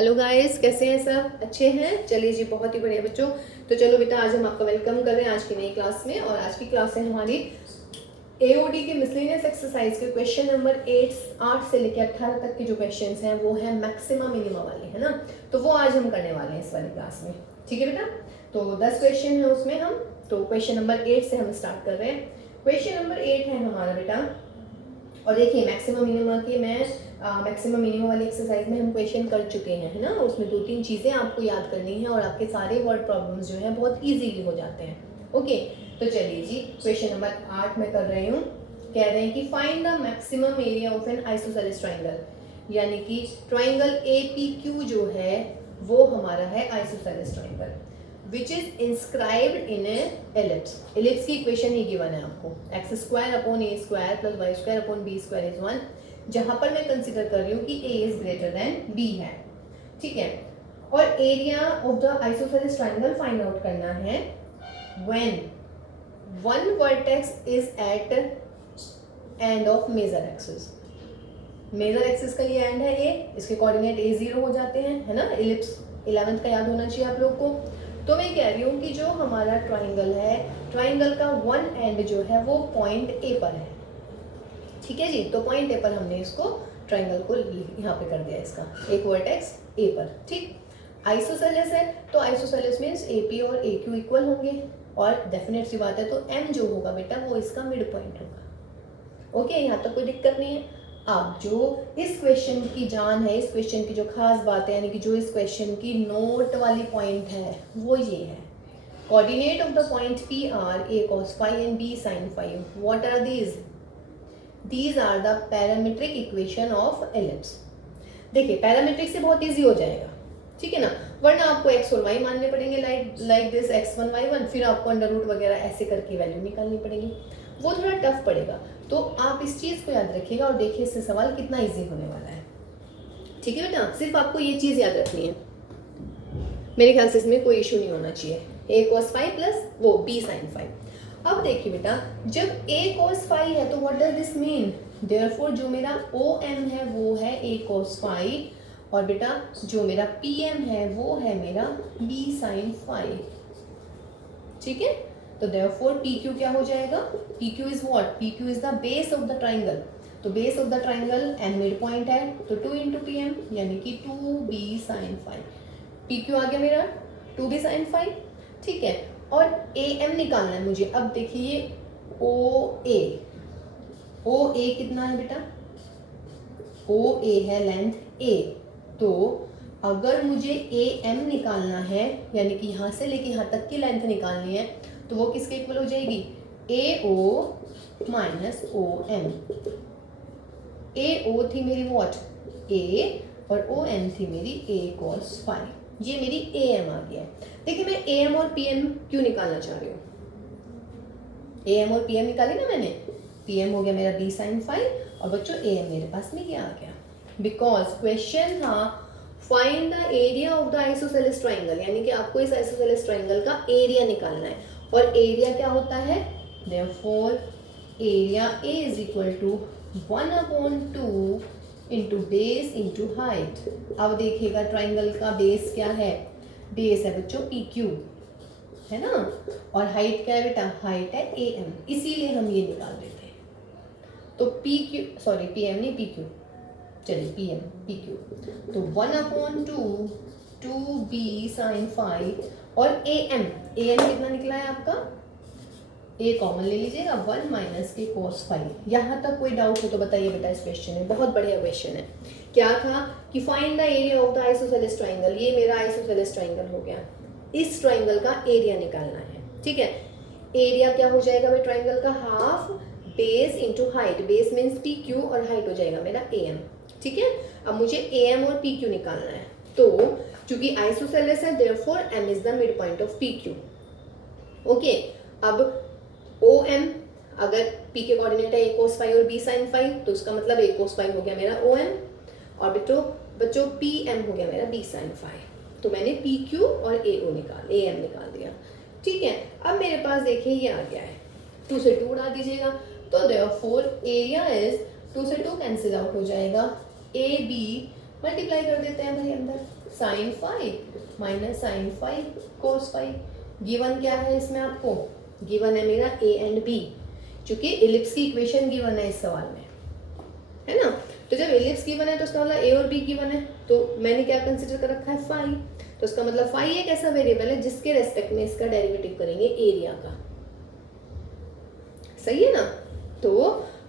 Hello guys, कैसे हैं सब? अच्छे हैं? चलिए जी, बहुत ही बढ़िया बच्चों। तो चलो बेटा, आज हम आपका वेलकम कर रहे हैं आज की नई क्लास में। और आज की क्लास है हमारी एओडी के मिसलेनियस एक्सरसाइज के क्वेश्चन नंबर 8 से लेकर 18 तक के जो क्वेश्चंस हैं वो है मैक्सिमा मिनिमा वाले, है ना। तो वो आज हम करने वाले हैं इस वाली क्लास में, ठीक है बेटा। तो 10 क्वेश्चन है उसमें हम, तो क्वेश्चन नंबर 8 से हम स्टार्ट कर रहे हैं। क्वेश्चन नंबर 8 है हमारा बेटा, और देखिए मैक्सिमम मिनिमा के मैं मैक्सिमम मिनिमम वाली एक्सरसाइज में हम क्वेश्चन कर चुके हैं, है ना। उसमें 2-3 चीज़ें आपको याद करनी है और आपके सारे वर्ड प्रॉब्लम्स जो हैं बहुत इजीली हो जाते हैं। ओके, तो चलिए जी, क्वेश्चन नंबर 8 में कर रही हूँ। कह रहे हैं कि find the maximum area of N isosceles triangle, यानी कि ट्राइंगल APQ जो है वो हमारा है isosceles triangle which is inscribed in A ellipse. Ellipse की इक्वेशन ही गिवन है आपको, x² / a² + y² / b² is 1, जहां पर मैं कंसिडर कर रही हूँ कि a is greater than b है, ठीक है। और area of the isosceles triangle find out करना है when one vertex is at end of major axis. Major axis का ये एंड है a, इसके कोऑर्डिनेट a0 हो जाते हैं, है ना। एलिप्स 11th का याद होना चाहिए आप लोग को। तो मैं कह रही हूँ कि जो हमारा ट्राइंगल है, ट्राइंगल का वन एंड जो है वो पॉइंट ए पर है, ठीक है जी। तो पॉइंट ए पर हमने इसको ट्राइंगल को यहाँ पे कर दिया, इसका एक वर्टेक्स ए पर, ठीक। आइसोसेलेस है तो आइसोसेलेस मीन्स AP और AQ इक्वल होंगे, और डेफिनेट सी बात है तो M जो होगा बेटा वो इसका मिड पॉइंट होगा। ओके, यहाँ तक कोई दिक्कत नहीं है। अब जो इस क्वेश्चन की जान है, इस क्वेश्चन की जो खास बात है, यानी कि जो इस क्वेश्चन की नोट वाली पॉइंट है वो ये है, coordinate of the point P are A cos phi and B sin phi. What are these? These are the parametric equation of ellipse. देखिए पैरामीट्रिक से बहुत इजी हो जाएगा, ठीक है ना, वरना आपको x और y मानने पड़ेंगे लाइक दिस x1 y1, फिर आपको अंडर रूट वगैरह ऐसे करके वैल्यू निकालनी पड़ेगी, वो थोड़ा टफ पड़ेगा। तो आप इस चीज़ को याद रखिएगा और देखिए इससे सवाल कितना इजी होने वाला है, ठीक है बेटा। सिर्फ आपको ये चीज़ याद रखनी है, मेरे ख्याल से इसमें कोई इशू नहीं होना चाहिए। A cos phi प्लस वो B sin phi। अब देखिए बेटा, जब A cos phi है तो what does this mean, therefore जो मेरा OM है वो है A cos phi, और बेटा जो मेरा PM है वो है मेरा B sin phi, ठीक है। तो देयरफॉर PQ क्या हो जाएगा, PQ is what, PQ is the base of the triangle. तो base of the triangle and mid point है तो 2 × PM यानी कि 2B sin phi। PQ आ गया मेरा 2B sin phi, ठीक है। और AM निकालना है मुझे। अब देखिए OA कितना है बेटा, OA है लेंथ A, तो अगर मुझे AM निकालना है, यानी कि यहाँ से लेके यहाँ तक की लेंथ निकालनी है, तो वो किसके इक्वल हो जाएगी, AO माइनस OM। AO थी मेरी व्हाट A, और OM थी मेरी A cos phi, ये मेरी AM आ गया है। देखिए मैं AM और PM क्यों निकालना चाह रही हूँ, AM और PM निकाली ना मैंने, PM हो गया मेरा B sin phi, और बच्चों AM मेरे पास में क्या आ गया, बिकॉज क्वेश्चन था find the area of the isosceles triangle, यानी कि आपको इस आइसोसेलेस ट्राइंगल का एरिया निकालना है, और एरिया क्या होता है, therefore area A is equal to 1/2 into base into height. अब देखिएगा ट्राइंगल का बेस क्या है, बेस है बच्चों PQ, है ना, और हाइट क्या है बेटा, हाइट है AM, इसीलिए हम ये निकाल देते हैं। तो PM नहीं PQ, चलिए PQ, तो 1/2 2B sin phi, और AM कितना निकला है आपका, A कॉमन ले लीजिएगा, 1 - के cos phi। यहाँ तक कोई डाउट हो तो बताइए बेटा इस क्वेश्चन में, बहुत बढ़िया क्वेश्चन है। क्या था कि find the area of the isosceles triangle, ये मेरा आइसोसेलेस ट्राइंगल हो गया, इस ट्राइंगल का एरिया निकालना है, ठीक है। एरिया क्या हो जाएगा भाई ट्राइंगल का, half base into height, base means PQ और हाइट हो जाएगा मेरा AM, ठीक है। अब मुझे AM और PQ निकालना है, तो चूंकि आइसोसेलेस है therefore M is the mid point of PQ। Okay, अब OM अगर P के कोऑर्डिनेट है A cos phi और B sin phi, तो उसका मतलब A cos phi हो गया मेरा OM, और बच्चों PM हो गया मेरा B sin phi। तो मैंने PQ और AM निकाल दिया, ठीक है। अब मेरे पास देखिए ये आ गया है, 2 से 2 उड़ा दीजिएगा, तो देयरफॉर एरिया इज 2 से 2 कैंसिल आउट हो जाएगा, AB मल्टीप्लाई कर देते हैं भाई अंदर, sine five minus sine five cos five. Given क्या है इसमें आपको? गिवन है मेरा ए एंड बी, क्योंकि इलिप्स की इक्वेशन गिवन है इस सवाल में, है ना। तो जब इलिप्स गिवन है तो उसका मतलब ए और बी गिवन है, तो मैंने क्या कंसिडर कर रखा है? फाई। तो उसका मतलब फाई एक ऐसा वेरिएबल है जिसके रेस्पेक्ट में इसका डेरिवेटिव करेंगे एरिया का, सही है ना। तो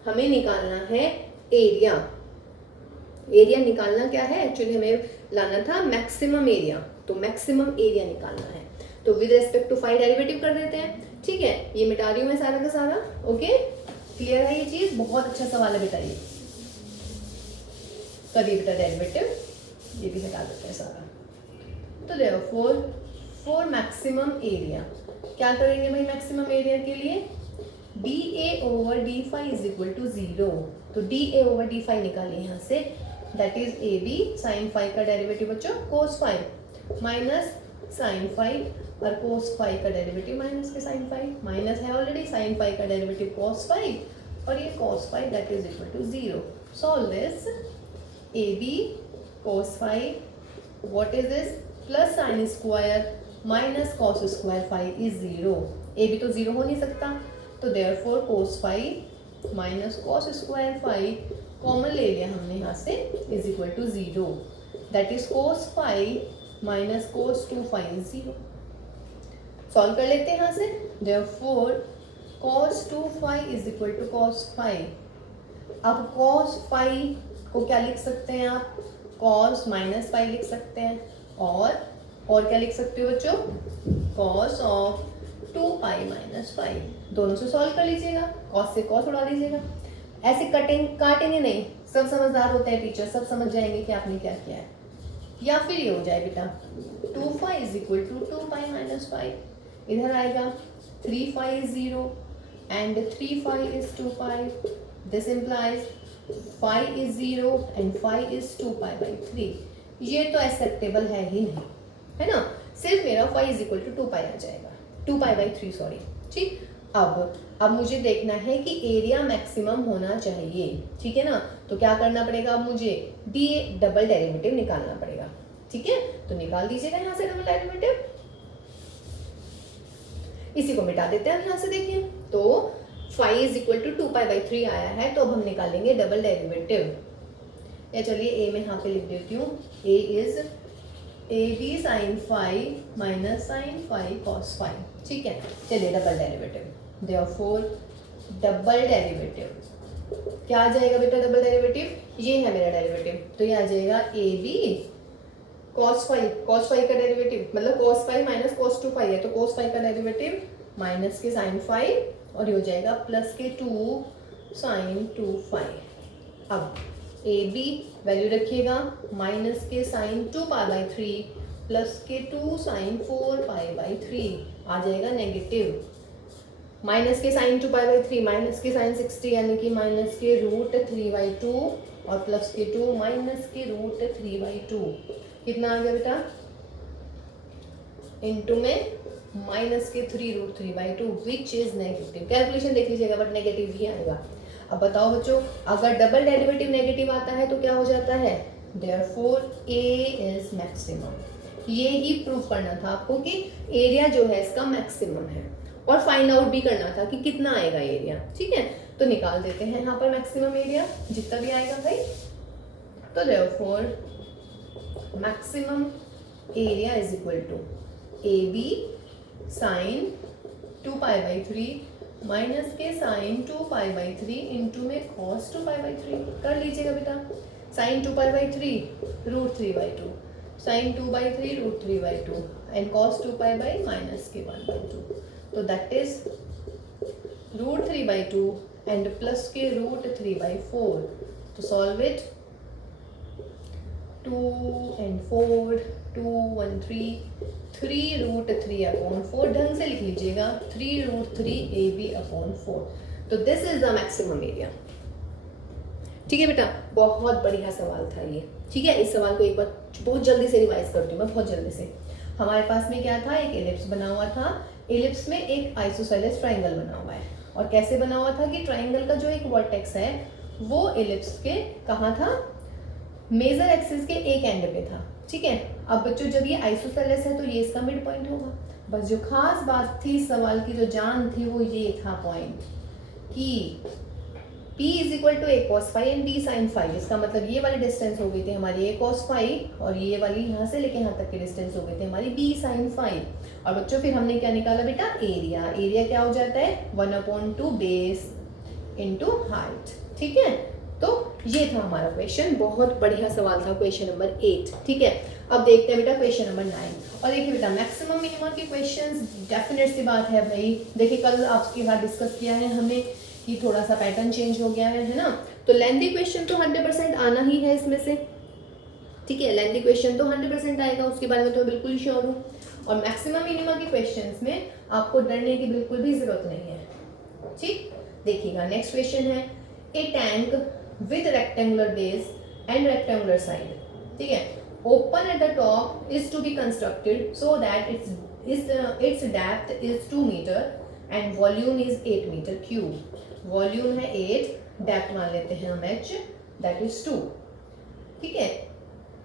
हमें निकालना है एरिया। एरिया निकालना क्या है? एक्चुअली हमें लाना था मैक्सिमम एरिया, तो मैक्सिमम एरिया निकालना है। तो with respect to phi derivative कर देते हैं, ठीक है। ये मिटा रही हूँ मैं सारा का सारा, ओके। क्लियर है ये चीज? बहुत अच्छा सवाल है बेटा ये। करिए बेटा डेरिवेटिव, ये भी हटा देते हैं सारा। तो देयरफॉर फॉर मैक्सिमम एरिया क्या करेंगे भाई? मैक्सिमम एरिया के लिए D A over D phi is equal to 0। तो D A over D phi निकालिए यहाँ से, that is A B sine five का डेरिवेटिव बच्चों cos five minus sine five और कोस फाइव का डेरिवेटिव माइनस के साइन फाइव, माइनस है ऑलरेडी, साइन फाइव का डेरिवेटिव कोस फाइव और ये cos five that is equal to 0। Solve this. A B cos five, what is this? Plus sine square minus cos square five is 0। A B तो 0 हो नहीं सकता, तो therefore cos five minus cos square five common ले लिया हमने यहाँ से, is equal to 0, that is cos five minus cos 2 five is 0। Solve कर लेते हैं यहाँ से। Therefore cos 2 five is equal to cos five. अब कॉस फाइव को क्या लिख सकते हैं आप? कॉस माइनस फाइव लिख सकते हैं, और क्या लिख सकते हो बच्चों? Cos of 2 pi minus five. दोनों से सॉल्व कर लीजिएगा, कॉस से कॉस उड़ा दीजिएगा। ऐसे काटेंगे नहीं, सब समझदार होते हैं टीचर, सब समझ जाएंगे कि आपने क्या किया है। या फिर ये हो जाए बेटा 2 five is equal to 2 pi minus five, इधर आएगा 3 five is 0 and 3 five is 2 pi. This implies 5 is 0 and 5 is 2 pi by 3। ये तो एक्सेप्टेबल है ही नहीं, है ना। सिर्फ मेरा 5 इज इक्वल टू 2 पाई आ जाएगा, 2 पाई बाई 3 सॉरी, ठीक। अब मुझे देखना है कि एरिया मैक्सिमम होना चाहिए, ठीक है ना। तो क्या करना पड़ेगा? अब मुझे डी डबल डेरिवेटिव निकालना पड़ेगा, ठीक है। तो निकाल दीजिएगा यहाँ से डबल डेरिवेटिव, इसी को मिटा देते हैं यहाँ से। देखिए तो 5 is equal to 2 pi by 3 आया है, तो अब हम निकालेंगे डबल डेरिवेटिव। या चलिए ए में यहाँ पे लिख देती हूँ, A is A B sine five minus sine five cos five, ठीक है। चलिए double derivative, therefore double derivative क्या आ जाएगा बेटा? डबल डेरिवेटिव ये है मेरा डेरिवेटिव, तो ये आ जाएगा ए बी कॉस फाइव का डेरिवेटिव मतलब cos five minus cos 2 five है, तो कॉस फाइव का डेरिवेटिव माइनस के साइन फाइव और ये हो जाएगा प्लस के 2 साइन 2 फाइव। अब ए बी वैल्यू रखिएगा, माइनस के साइन 2 पाई बाई 3 प्लस के 2 साइन 4 पाई बाई 3 आ जाएगा नेगेटिव। माइनस के साइन 2 पाई बाई 3 माइनस के साइन 60 यानी कि माइनस के रूट 3 बाई 2 और प्लस के 2 माइनस के रूट 3 बाई 2। कितना आ गया बेटा? इनटू में माइनस के 3 root 3 by 2 which is negative. Calculation देख लीजिएगा बट नेगेटिव ही आएगा। अब बताओ बच्चों, अगर डबल डेरिवेटिव नेगेटिव आता है तो क्या हो जाता है? Therefore A is maximum. ये ही प्रूफ करना था आपको कि एरिया जो है इसका मैक्सिमम है, और फाइंड आउट भी करना था कि कितना आएगा एरिया, ठीक है। तो निकाल देते हैं यहाँ पर मैक्सिमम एरिया जितना भी आएगा भाई। तो therefore maximum area is equal to a B sine 2 pi by 3 minus के साइन 2 पाई बाई 3 इंटू में कॉस 2 पाई बाई 3। कर लीजिएगा बेटा, sine 2 pi by 3 root 3 by 2, sine 2 by 3 root 3 by 2 and cos 2 pi by minus के 1 by 2। तो that is root 3 by 2 and plus के root 3 by 4। तो solve it, 2 and 4 2 1 3 root 3 upon 4 ढंग से लिख लीजिएगा, 3 रूट 3 ए बी अपॉन 4। तो this is the maximum area, ठीक है बेटा। बहुत बढ़िया सवाल था ये, ठीक है। इस सवाल को एक बार बहुत जल्दी से रिवाइज करती हूँ मैं, बहुत जल्दी से। हमारे पास में क्या था? एक एलिप्स बना हुआ था, एलिप्स में एक आइसोसेलेस ट्राइंगल बना हुआ है, और कैसे बना हुआ था कि ट्राइंगल का जो एक वर्टेक्स है वो एलिप्स के कहाँ था? मेजर एक्सिस के एक एंड पे था, ठीक है। अब बच्चों जब ये आइसोसेलेस है तो ये इसका मिड पॉइंट होगा। बस जो खास बात थी सवाल की, जो जान थी, वो ये था पॉइंट कि P is equal to a cos phi and B sine phi. इसका मतलब ये वाली डिस्टेंस हो गई थी हमारी ए कॉस फाई, और ये वाली यहाँ से लेके यहाँ तक की डिस्टेंस हो गई थी हमारी B साइन फाई। और बच्चों फिर हमने क्या निकाला बेटा, एरिया। एरिया क्या हो जाता है, 1/2 बेस इंटू हाइट। ठीक है, तो ये था हमारा क्वेश्चन। बहुत बढ़िया सवाल था क्वेश्चन नंबर 8। ठीक है, अब देखते हैं बेटा क्वेश्चन नंबर 9। और देखिए बेटा मैक्सिमम मिनिमम के क्वेश्चंस डेफिनेट सी बात है भाई। देखिए कल आपके साथ डिस्कस किया है हमने कि थोड़ा सा पैटर्न चेंज हो गया है ना। तो लेंथी क्वेश्चन तो 100% आना ही है इसमें से। ठीक है, लेंथी क्वेश्चन तो 100% आएगा, उसके बारे में तो बिल्कुल श्योर हूँ। और मैक्सिमम मिनिमम के क्वेश्चंस में आपको डरने की बिल्कुल भी जरूरत नहीं है। ठीक, देखिएगा नेक्स्ट क्वेश्चन है, a tank with rectangular base and rectangular side. ठीक है, open at the top is to be constructed so that its depth is 2 metre and volume is 8 metre cube. Volume है 8, डेप्थ मान लेते हैं हम h, that is 2। ठीक है,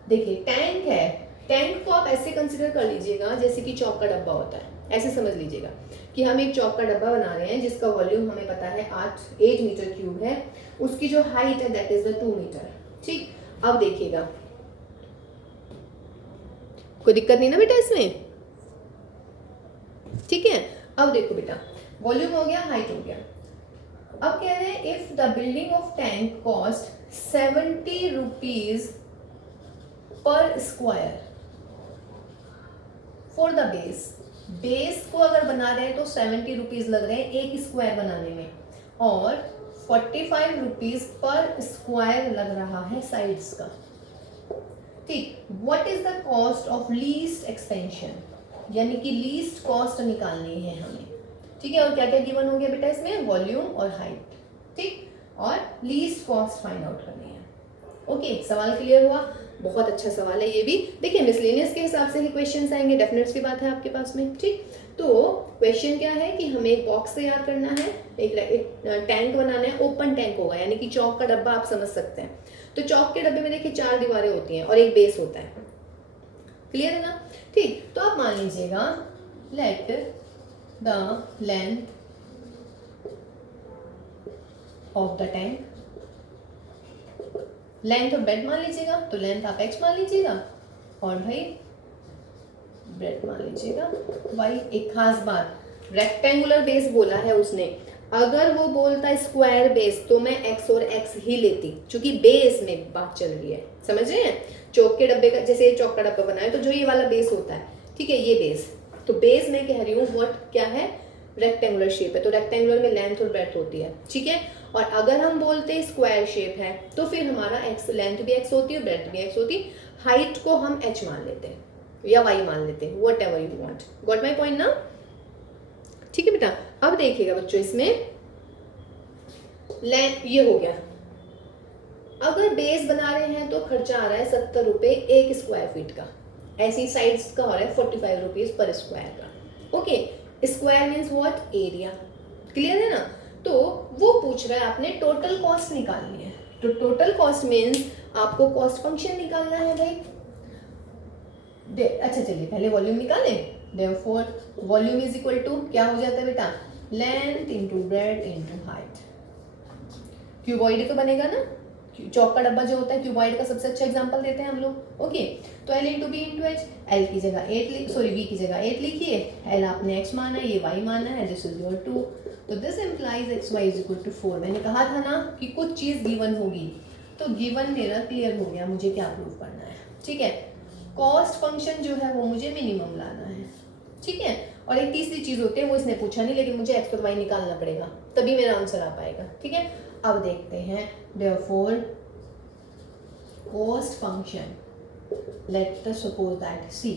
देखिए टैंक है, टैंक को आप ऐसे कंसिडर कर लीजिएगा जैसे कि चौक का डब्बा होता है। ऐसे समझ लीजिएगा कि हम एक चौक का डब्बा बना रहे हैं जिसका वॉल्यूम हमें पता है 8 मीटर क्यूब है, उसकी जो हाइट है दैट इज द 2 मीटर। ठीक, अब देखिएगा कोई दिक्कत नहीं ना बेटा इसमें। ठीक है, अब देखो बेटा वॉल्यूम हो गया, हाइट हो गया। अब कह रहे हैं if the building of tank cost 70 rupees per square for the base. Base को अगर बना रहे हैं तो 70 रुपीज लग रहे हैं एक स्क्वायर बनाने में, और 45 रुपीज पर स्क्वायर लग रहा है साइड्स का। ठीक, what is the cost of least expansion, यानी कि लीस्ट कॉस्ट निकालनी है हमें। ठीक है, और क्या क्या गिवन हो गया बेटा इसमें, वॉल्यूम और हाइट। ठीक, और लीस्ट कॉस्ट फाइंड आउट करनी है। ओके, सवाल क्लियर हुआ? बहुत अच्छा सवाल है ये भी। देखिए मिसलेनियस के हिसाब से ही क्वेश्चंस आएंगे, डेफिनेट सी बात है आपके पास में। ठीक, तो क्वेश्चन क्या है कि हमें एक बॉक्स तैयार करना है, एक टैंक बनाना है। ओपन टैंक होगा, यानी कि चौक का डब्बा आप समझ सकते हैं। तो चौक के डब्बे में देखिए 4 दीवारें होती हैं और एक बेस होता है। क्लियर है ना? ठीक, तो आप मान लीजिएगा let the length of the tank, length और ब्रेड मान लीजिएगा, तो लेंथ आप x मान लीजिएगा और भाई ब्रेड मान लीजिएगा y। एक खास बात, रेक्टेंगुलर बेस बोला है उसने, अगर वो बोलता स्क्वायर बेस तो मैं x और x ही लेती, क्योंकि बेस में बात चल रही है। समझ रहे हैं? चौक के डब्बे का, जैसे चौक का डब्बा बनाए तो जो ये वाला बेस होता है, ठीक है, ये बेस, तो बेस में कह रही हूँ व्हाट क्या है, रेक्टेंगुलर शेप है, तो रेक्टेंगुलर में लेंथ और ब्रेड्थ होती है। ठीक है, और अगर हम बोलते स्क्वायर शेप है तो फिर हमारा x, लेंथ भी x होती है, ब्रेड्थ भी x होती, हाइट को हम h मान लेते हैं या y मान लेते हैं, what ever you want. Got my point ना? ठीक है बेटा, अब देखिएगा बच्चों इसमें लेंथ ये हो गया। अगर बेस बना रहे हैं तो खर्चा आ रहा है 70 रुपये एक स्क्वायर फीट का, ऐसी साइड्स का हो रहा है 45 रुपीज पर स्क्वायर का। Okay, square means what, area. Clear है ना? तो वो पूछ रहा है आपने टोटल कॉस्ट निकालनी है, तो टोटल कॉस्ट मीन्स आपको कॉस्ट फंक्शन निकालना है भाई। अच्छा चलिए पहले वॉल्यूम निकालें। Therefore volume is equal to क्या हो जाता है बेटा, length into breadth into height. Cuboid तो बनेगा ना, चौक का डब्बा जो होता है क्यूबॉइड का सबसे अच्छा एग्जांपल देते हैं हम लोग। ओके, तो L into b into h, L की जगह 8 सॉरी v की जगह 8 लिखिए, L आपने x माना है, ये y माना है, दिस इज योर 2, तो this implies x y is equal to 4। मैंने कहा था ना कि कुछ चीज़ गिवन होगी, तो गिवन मेरा क्लियर हो गया, मुझे क्या प्रूव करना है। ठीक है, कॉस्ट फंक्शन जो है वो मुझे मिनिमम लाना है। ठीक है, और एक तीसरी चीज़ होती है, वो इसने पूछा नहीं, लेकिन मुझे एक्स और वाई निकालना पड़ेगा, तभी मेरा आंसर आ पाएगा। ठीक है, अब देखते हैं therefore cost function, let us suppose that C.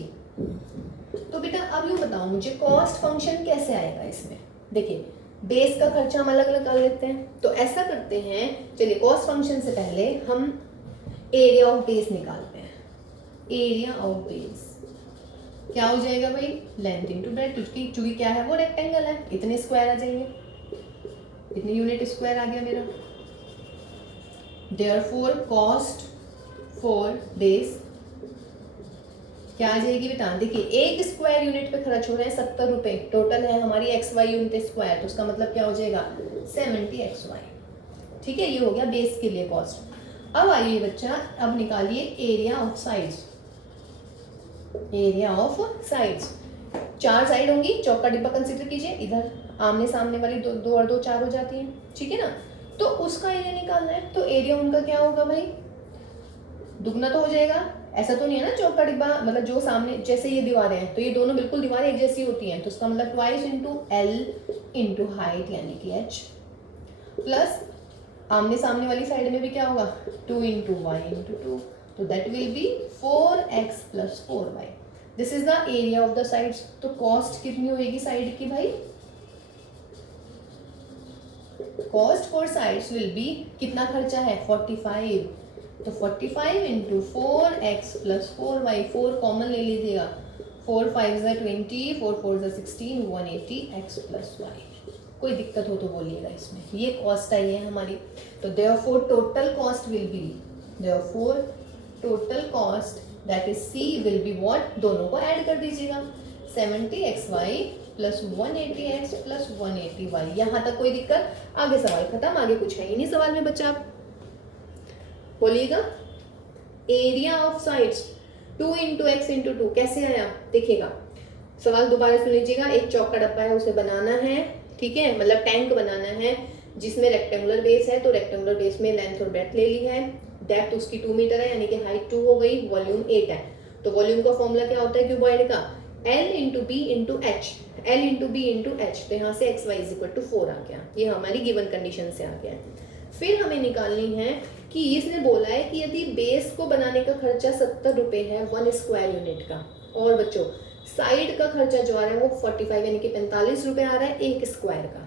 तो बेटा अब यूँ बताओ मुझे कॉस्ट फंक्शन कैसे आएगा इसमें। देखिए बेस का खर्चा हम अलग अलग कर लेते हैं, तो ऐसा करते हैं, चलिए कॉस्ट फंक्शन से पहले हम एरिया ऑफ बेस निकालते हैं। एरिया ऑफ बेस क्या हो जाएगा भाई, लेंथ इंटू ब्रेड्थ, चूंकि क्या है वो रेक्टेंगल है, इतने स्क्वायर आ जाएंगे, इतने यूनिट स्क्वायर आ गया मेरा। देयरफॉर कॉस्ट फॉर बेस क्या आ जाएगी बेटा, देखिए एक स्क्वायर यूनिट पे खर्च हो रहे हैं 70 रुपए, टोटल है हमारी एक्स वाई यूनिट स्क्वायर, तो उसका मतलब क्या हो जाएगा 70 एक्स वाई। ठीक है, ये हो गया बेस के लिए कॉस्ट। अब आइए बच्चा, अब निकालिए area of sides. Area of sides, 4 side होंगी, चौक का डिब्बा कंसीडर कीजिए, इधर आमने सामने वाली दो और दो 4 हो जाती हैं, ठीक है ना। तो उसका एरिया निकालना है, तो एरिया उनका क्या होगा भाई, दुगना तो हो जाएगा। ऐसा तो नहीं है ना चौक का डिब्बा, मतलब जो सामने जैसे ये दीवारें हैं तो ये दोनों बिल्कुल दीवारें एक जैसी होती हैं, तो उसका मतलब twice into L into height यानी कि एच, प्लस आमने सामने वाली साइड में भी क्या होगा 2 इंटू वाई इंटू 2, तो that will be 4x plus 4y। This is the area of the sides. तो कॉस्ट कितनी होगी साइड की भाई, cost for sides will be, कितना खर्चा है 45, तो 45 into 4x plus 4y, 4 common ले लीजिएगा, 4 5 20, 4 4 16, 180 x प्लस वाई। कोई दिक्कत हो तो बोलिएगा इसमें, ये कॉस्ट आई है हमारी। तो therefore total cost will be, therefore total cost that is C will be what, दोनों को ऐड कर दीजिएगा, 70xy plus 180x plus 180y। यहाँ तक कोई दिक्कत, आगे सवाल खत्म, आगे कुछ है ही नहीं सवाल में बच्चा। आप बोलिएगा area of sides 2 into x into 2 कैसे आया देखिएगा। सवाल दोबारा सुन लीजिएगा, एक चौक का डब्बा है, उसे बनाना है, ठीक है, मतलब टैंक बनाना है जिसमें रेक्टेंगुलर बेस है, तो रेक्टेंगुलर बेस में लेंथ और ब्रेड्थ ले ली है, डेप्थ उसकी 2 मीटर है यानी कि हाइट 2 हो गई, वॉल्यूम 8 है। तो वॉल्यूम का फॉर्मूला क्या होता है क्यूबॉइड का, L into b into h, L into b into h, तो यहाँ से x y is equal to 4 आ गया, ये हमारी गिवन कंडीशन से आ गया है। फिर हमें निकालनी है कि इसने बोला है कि यदि बेस को बनाने का खर्चा 70 रुपये है 1 स्क्वायर यूनिट का, और बच्चों साइड का खर्चा जो आ रहा है वो 45 यानी कि 45 रुपये आ रहा है एक स्क्वायर का,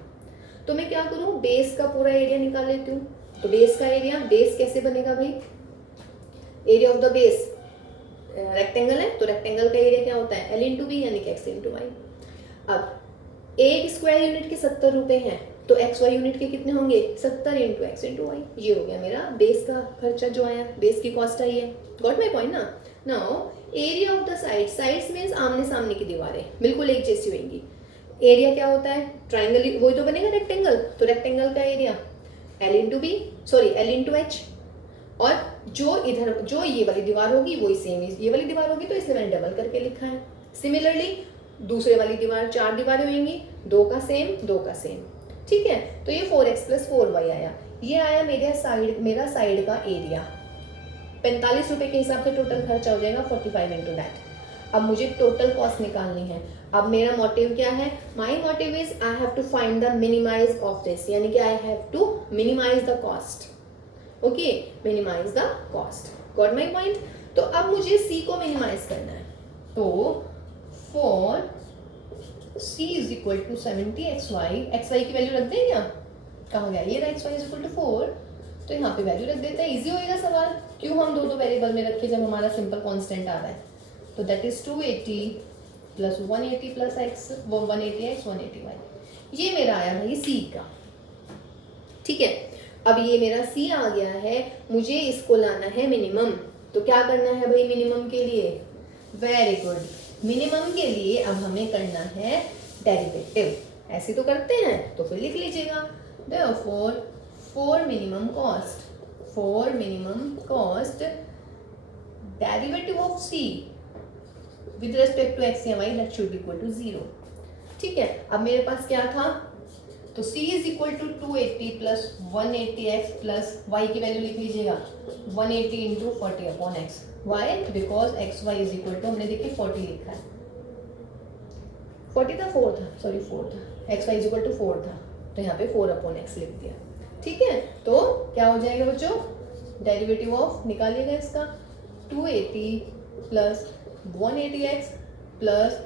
तो मैं क्या करूँ, बेस का पूरा एरिया निकाल लेती हूँ। तो बेस का एरिया, बेस कैसे बनेगा भाई, area of the base, rectangle है तो रेक्टेंगल का एरिया क्या होता है L इंटू बी यानी कि एक्स इंटू वाई। अब एक स्क्वायर यूनिट के 70 रुपये हैं, तो एक्स वाई यूनिट के कितने होंगे 70 इंटू एक्स इंटू वाई, ये हो गया मेरा बेस का खर्चा जो आया, बेस की कॉस्ट आई है। गॉट माई पॉइंट ना। Now area of the side, sides means आमने सामने की दीवारें बिल्कुल एक जैसी होंगी। एरिया क्या होता है, ट्राइंगल वही तो बनेगा रेक्टेंगल, तो रेक्टेंगल का area L into b, sorry L into h, और जो इधर जो ये वाली दीवार होगी वही सेम ये वाली दीवार होगी, तो इसलिए मैंने डबल करके लिखा है। सिमिलरली दूसरे वाली दीवार, 4 दीवारें होंगी, 2 का सेम 2 का सेम, ठीक है। तो ये 4x प्लस 4y आया, ये आया मेरा साइड का एरिया। 45 रुपये के हिसाब से टोटल खर्चा हो जाएगा 45 इंटू दैट। अब मुझे टोटल कॉस्ट निकालनी है। अब मेरा मोटिव क्या है, my motive is I have to find the minimize of this, यानी कि I have to minimize the cost, okay, minimize the cost. Got my point. तो अब मुझे C को मिनिमाइज करना है, तो for C is equal to 70xy, xy की वैल्यू रख दें क्या, कहाँ गया ये, xy इज इक्वल टू 4, तो यहाँ पे वैल्यू रख देते हैं, इजी होएगा सवाल। क्यों हम दो वेरिएबल में रखे जब हमारा सिंपल कांस्टेंट आ रहा है, तो that is 280 plus 180 plus x, 180x 180y, ये मेरा आया भाई C का, ठीक है। अब ये मेरा C आ गया है, मुझे इसको लाना है मिनिमम, तो क्या करना है भाई मिनिमम के लिए, वेरी गुड, मिनिमम के लिए अब हमें करना है डेरिवेटिव, ऐसे तो करते हैं, तो फिर लिख लीजिएगा therefore for minimum cost derivative of C with respect to x या y that should be equal to 0, ठीक है। अब मेरे पास क्या था, तो C is equal to 280 plus 180x plus y की वैल्यू लिख लीजिएगा 180 into 40 upon x, y because x y is equal to, हमने देखिए 40 लिखा है, 40 था 4 था, सॉरी 4 था, x y is equal to 4 था, तो यहाँ पे 4 अपॉन एक्स लिख दिया, ठीक है। तो क्या हो जाएगा बच्चों, डेरिवेटिव ऑफ निकालिएगा इसका 280 प्लस 180x प्लस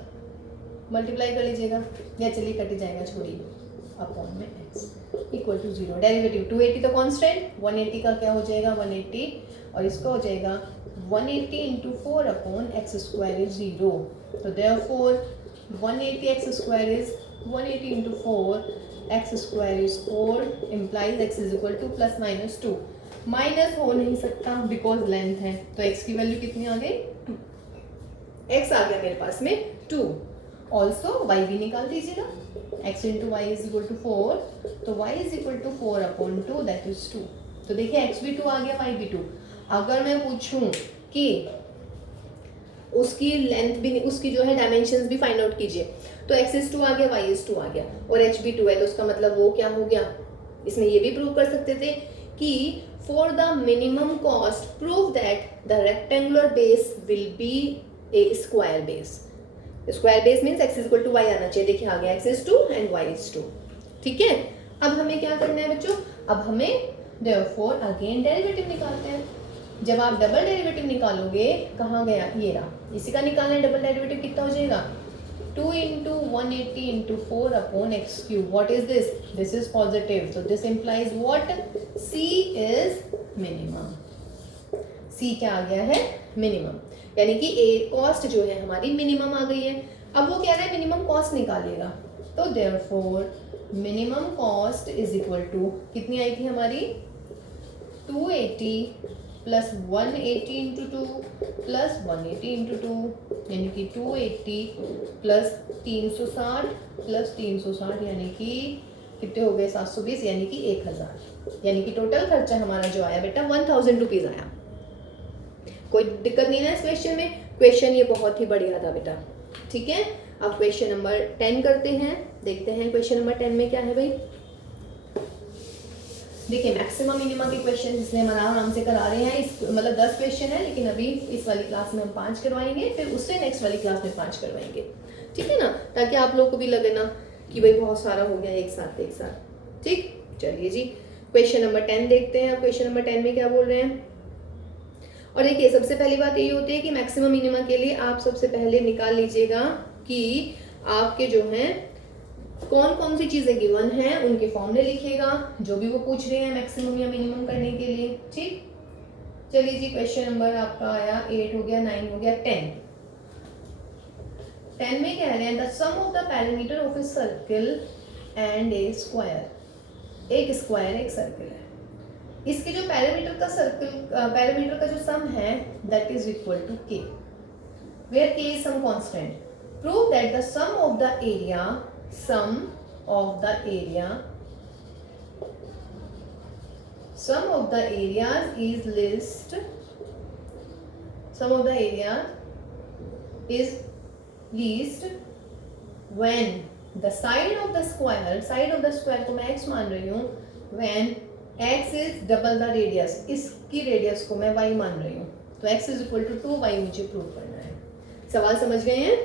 मल्टीप्लाई कर लीजिएगा, या चलिए कट जाएगा, छोड़िए, अपॉन में x इक्वल टू 0, डेरिवेटिव 280 तो कांस्टेंट, 180 का क्या हो जाएगा 180, और इसका हो जाएगा 180 into 4 upon x square is 0, तो therefore 180x square is 180 into 4 x square is 4 implies x is equal two plus minus 2, minus हो नहीं सकता बिकॉज लेंथ है, तो x की वैल्यू कितनी आ गई 2, x आ गया मेरे पास में 2, ऑल्सो y भी निकाल दीजिएगा, x into y is equal to 4, तो y is equal to 4/2 that is 2। तो देखिए x भी 2 आ गया, y भी 2। अगर मैं पूछूं कि उसकी लेंथ भी, उसकी जो है डायमेंशंस भी फाइंड आउट कीजिए, तो x इज 2 आ गया, y इज 2 आ गया और h भी 2 है, तो उसका मतलब वो क्या हो गया, इसमें ये भी प्रूव कर सकते थे कि for the minimum cost prove that the rectangular base will be a square base. Square base means x is equal to y आना चाहिए। देखिए आ गया, x is 2 and y is 2। ठीक है, अब हमें क्या करना है बच्चों, अब हमें देयरफॉर अगेन डेरिवेटिव निकालते हैं। जब आप डबल डेरिवेटिव निकालोगे, कहाँ गया, ये रहा, इसी का निकालना है। डबल डेरिवेटिव कितना हो जाएगा, 2 into 180 into 4/x³। What is this, this is positive, so this implies what, c is minimum। c क्या आ गया है, मिनिमम, यानी कि ए कॉस्ट जो है हमारी मिनिमम आ गई है। अब वो कह रहा है मिनिमम कॉस्ट निकालिएगा, तो therefore minimum cost is equal to, कितनी आई थी हमारी, 280 प्लस 180 इंटू 2 प्लस 180 इंटू 2, यानी कि 280 प्लस 360 प्लस 360, यानी कि कितने हो गए, 720, यानी कि 1000। यानी कि टोटल खर्चा हमारा जो आया बेटा 1000 रुपीज आया। कोई दिक्कत नहीं है इस क्वेश्चन में, क्वेश्चन ये बहुत ही बढ़िया था बेटा। ठीक है, अब क्वेश्चन नंबर 10 करते हैं, देखते हैं क्वेश्चन नंबर 10 में क्या है भाई। देखिए मैक्सिमम मिनिमा के क्वेश्चन इसलिए हम आराम से करा रहे हैं, इस मतलब 10 क्वेश्चन है, लेकिन अभी इस वाली क्लास में हम 5 करवाएंगे, फिर उससे नेक्स्ट वाली क्लास में 5 करवाएंगे। ठीक है ना, ताकि आप लोग को भी लगे ना कि भाई बहुत सारा हो गया एक साथ। ठीक, चलिए जी क्वेश्चन नंबर 10 देखते हैं। अब क्वेश्चन नंबर 10 में क्या बोल रहे हैं, और देखिए सबसे पहली बात यही होती है कि मैक्सिमम मिनिमा के लिए आप सबसे पहले निकाल लीजिएगा कि आपके जो हैं कौन कौन सी चीजें गिवन हैं, उनके फॉर्मूले लिखिएगा, जो भी वो पूछ रहे हैं मैक्सिमम या मिनिमम करने के लिए। ठीक, चलिए जी क्वेश्चन नंबर आपका आया 8 हो गया, 9 हो गया, 10 में कह रहे हैं the sum of the parameter of a circle and a square. एक स्क्वायर एक सर्किल है, इसके जो पैरामीटर का जो सम है that is equal to k, where k is some constant. Prove that the sum of the area is least when the side of the square को मैं x मान रही हूँ, when x is double the radius, इसकी radius को मैं y मान रही हूँ, तो x is equal to 2y मुझे प्रूव करना है। सवाल समझ गए हैं?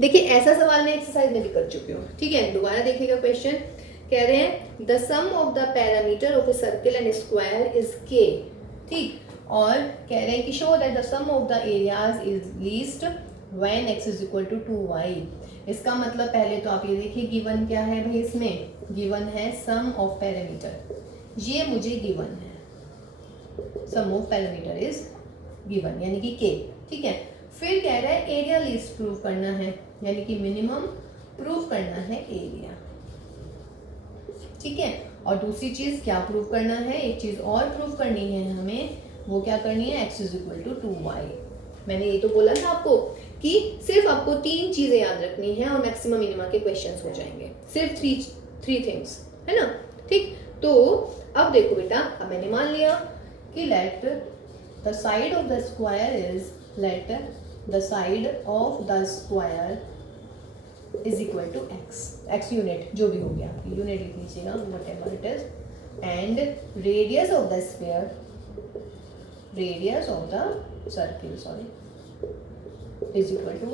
देखिए ऐसा सवाल मैं एक्सरसाइज में भी कर चुकी हूँ। ठीक है, दोबारा देखिएगा क्वेश्चन, कह रहे हैं the sum of the parameter of a circle and square is k. ठीक, और कह रहे हैं कि show that the sum of the areas is least when x is equal to 2y। इसका मतलब पहले तो आप ये देखिए गिवन क्या है भाई, इसमें गिवन है सम ऑफ पैरामीटर, ये मुझे गिवन है, सम ऑफ पैरामीटर इज गिवन यानी कि k। ठीक है, फिर कह रहा है एरिया लीस्ट प्रूव करना है, यानी कि मिनिमम प्रूव करना है एरिया। ठीक है, और दूसरी चीज क्या प्रूव करना है, एक चीज और प्रूव करनी है हमें, वो क्या करनी है, x is equal to 2y। मैंने ये तो बोला था आपको कि सिर्फ आपको 3 चीजें याद रखनी है और मैक्सिमम मिनिमा के क्वेश्चंस हो जाएंगे, सिर्फ 3 थिंग्स, है ना। ठीक, तो अब देखो बेटा, अब मैंने मान लिया कि let the side of the square is equal to x unit, जो भी हो गया यूनिट लिख लीजिएगा, whatever it is, and radius of the circle is equal to y।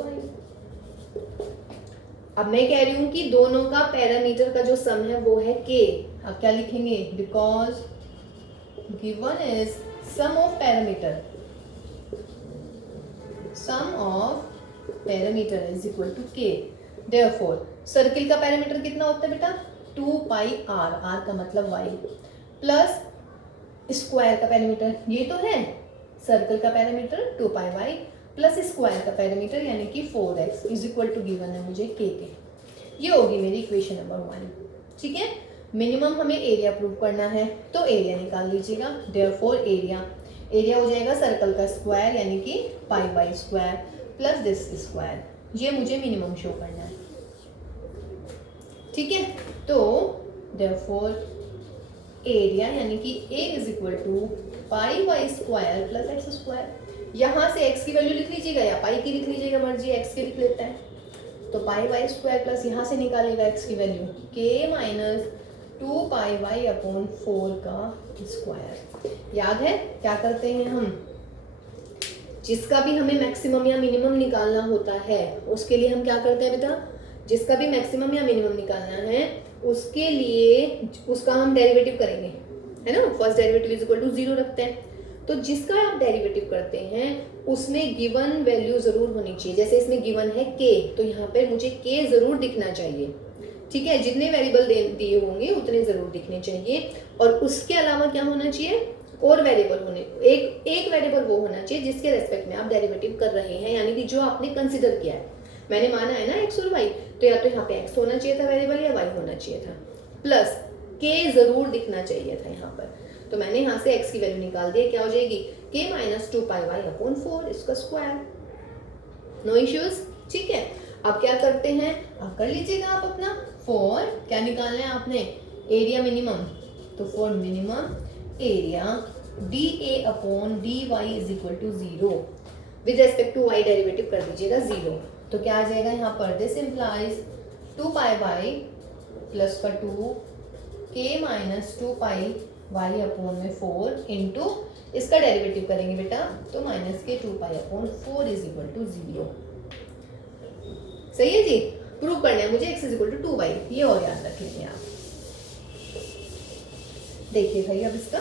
अब मैं कह रही हूं कि दोनों का पैरामीटर का जो सम है वो है k। अब क्या लिखेंगे, because given is sum of parameter is equal to k। Therefore circle का पैरामीटर कितना होता है बेटा, 2 पाई r, r का मतलब y, प्लस स्क्वायर का पैरामीटर ये तो है, सर्कल का पैरामीटर 2 पाई y प्लस स्क्वायर का पैरामीटर यानी कि 4x is equal to given है मुझे k के। ये होगी मेरी इक्वेशन नंबर 1। ठीक है, मिनिमम हमें एरिया प्रूव करना है, तो एरिया निकाल लीजिएगा। देयरफॉर एरिया एरिया हो जाएगा सर्कल का स्क्वायर यानी कि पाई by square plus this square, ये मुझे मिनिमम शो करना है। ठीक है, तो देयरफॉर एरिया यानी कि A is equal to pi by square plus x square. यहाँ से x की वैल्यू लिख लीजिएगा या पाई की लिख लीजिएगा, मर्जी x की लिख लेता है। तो पाई बाई स्क्वायर प्लस यहाँ से निकालेगा x की value k minus 2 pi by upon 4 का स्क्वायर। याद है क्या करते हैं हम, जिसका भी हमें मैक्सिमम या मिनिमम निकालना होता है उसके लिए हम क्या करते हैं बेटा, जिसका भी मैक्सिमम या मिनिमम निकालना है उसके लिए उसका हम डेरिवेटिव करेंगे, है ना। First derivative is equal to 0 रखते हैं। तो जिसका आप डेरिवेटिव करते हैं उसमें गिवन वैल्यू जरूर होनी चाहिए। जैसे इसमें गिवन है k, तो यहाँ पे मुझे k जरूर दिखना चाहिए। ठीक है, जितने वेरिएबल दिए होंगे उतने जरूर दिखने चाहिए। और उसके अलावा क्या होना चाहिए, और वेरिएबल होने, एक वेरिएबल वो होना चाहिए जिसके रेस्पेक्ट में आप डेरिवेटिव कर रहे हैं, यानी कि जो आपने कंसिडर किया है। मैंने माना है ना x और y, तो या तो यहाँ पे x होना चाहिए था वेरिएबल या y होना चाहिए था, प्लस k जरूर दिखना चाहिए था यहाँ पर। तो मैंने यहाँ से x की वैल्यू निकाल दी, क्या हो जाएगी k minus 2 pi y upon 4 इसका स्क्वायर। No issues. ठीक है, अब क्या करते हैं, आप कर लीजिएगा आप अपना। फॉर क्या निकालना है आपने, एरिया मिनिमम, तो for minimum area d a upon d y is equal to 0 with respect to y derivative कर दीजिएगा 0। तो क्या आ जाएगा यहाँ पर, this implies 2 pi y plus का 2 k minus 2 pi y upon में 4 इंटू इसका डेरिवेटिव करेंगे बेटा, तो minus k 2 pi upon 4 is equal to 0। सही है जी, प्रूव करना है मुझे x is equal to 2 by, ये और याद रख लेंगे आप। देखिए भाई अब इसका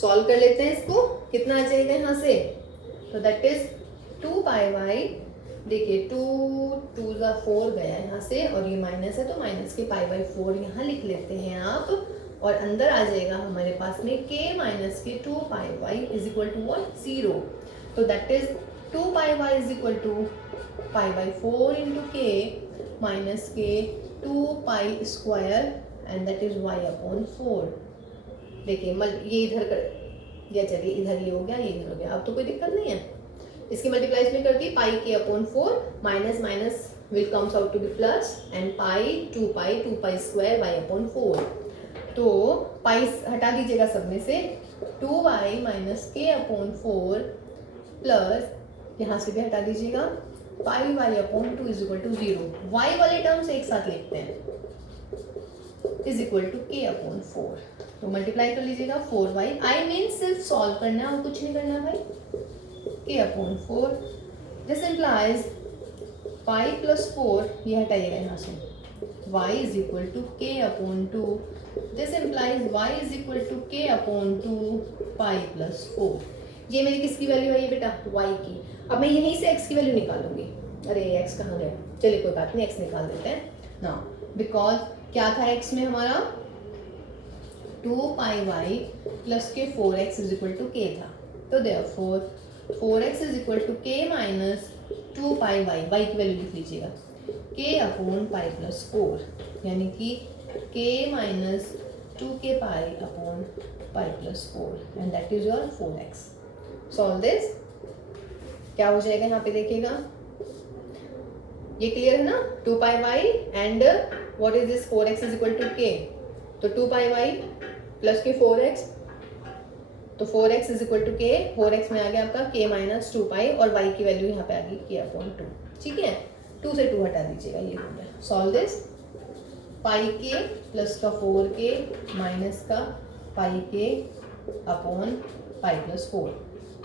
सॉल्व कर लेते हैं। इसको कितना आ जाएगा यहाँ से, तो दैट इज 2 पाई वाई, देखिए 2 × 4 गया यहाँ से, और ये माइनस है तो माइनस के पाई बाई 4 यहाँ लिख लेते हैं आप। और अंदर आ जाएगा हमारे पास में k minus k 2 pi y is equal to 0। तो that is 2 pi y is equal to pi by 4 into k minus k 2 pi square and that is y upon 4। देखिए ये इधर कर या चलिए इधर ये हो गया, ये इधर हो गया, अब तो कोई दिक्कत नहीं है। इसकी मल्टीप्लाई में करके pi k upon 4 minus minus will comes out to be plus and pi 2 pi square y upon 4। तो पाई हटा दीजिएगा सब में से, 2y माइनस के अपॉन 4 प्लस यहाँ से भी हटा दीजिएगा pi y upon 2 is equal to 0। y वाले टर्म्स एक साथ लिखते हैं, is equal to k upon 4। तो मल्टीप्लाई कर लीजिएगा 4y, आई मीन सिर्फ सॉल्व करना और कुछ नहीं करना भाई, k upon 4। This implies pi plus 4, ये हटाइएगा यहाँ से, y is equal to k upon 2। This implies y is equal to k upon 2 pi plus 4। ये मेरी किसकी वैल्यू है ये बेटा, y की। अब मैं यहीं से x की वैल्यू निकालूंगी। अरे x कहाँ गया, चलिए कोई बात नहीं, x निकाल देते हैं ना, बिकॉज क्या था x में हमारा 2 पाई वाई प्लस के 4x is equal to k था। तो therefore 4x is equal to k minus 2 pi y, y की वैल्यू लिख लीजिएगा k अपॉन पाई प्लस 4, यानी कि k minus 2k pi upon pi plus 4 and that is your 4x। Solve this, क्या हो जाएगा यहाँ पे देखिएगा, ये क्लियर है ना, 2 pi Y and what is this 4x is equal to k। तो 2 पाई वाई प्लस के 4x, तो 4x is equal to k, 4x में आ गया आपका k माइनस 2 पाई और y की वैल्यू यहाँ पे आ गई k अपॉन 2। ठीक है, 2 से 2 हटा दीजिएगा, ये हो गया। सॉल्व दिस, पाई के प्लस का 4k माइनस का पाई के अपॉन पाई प्लस 4,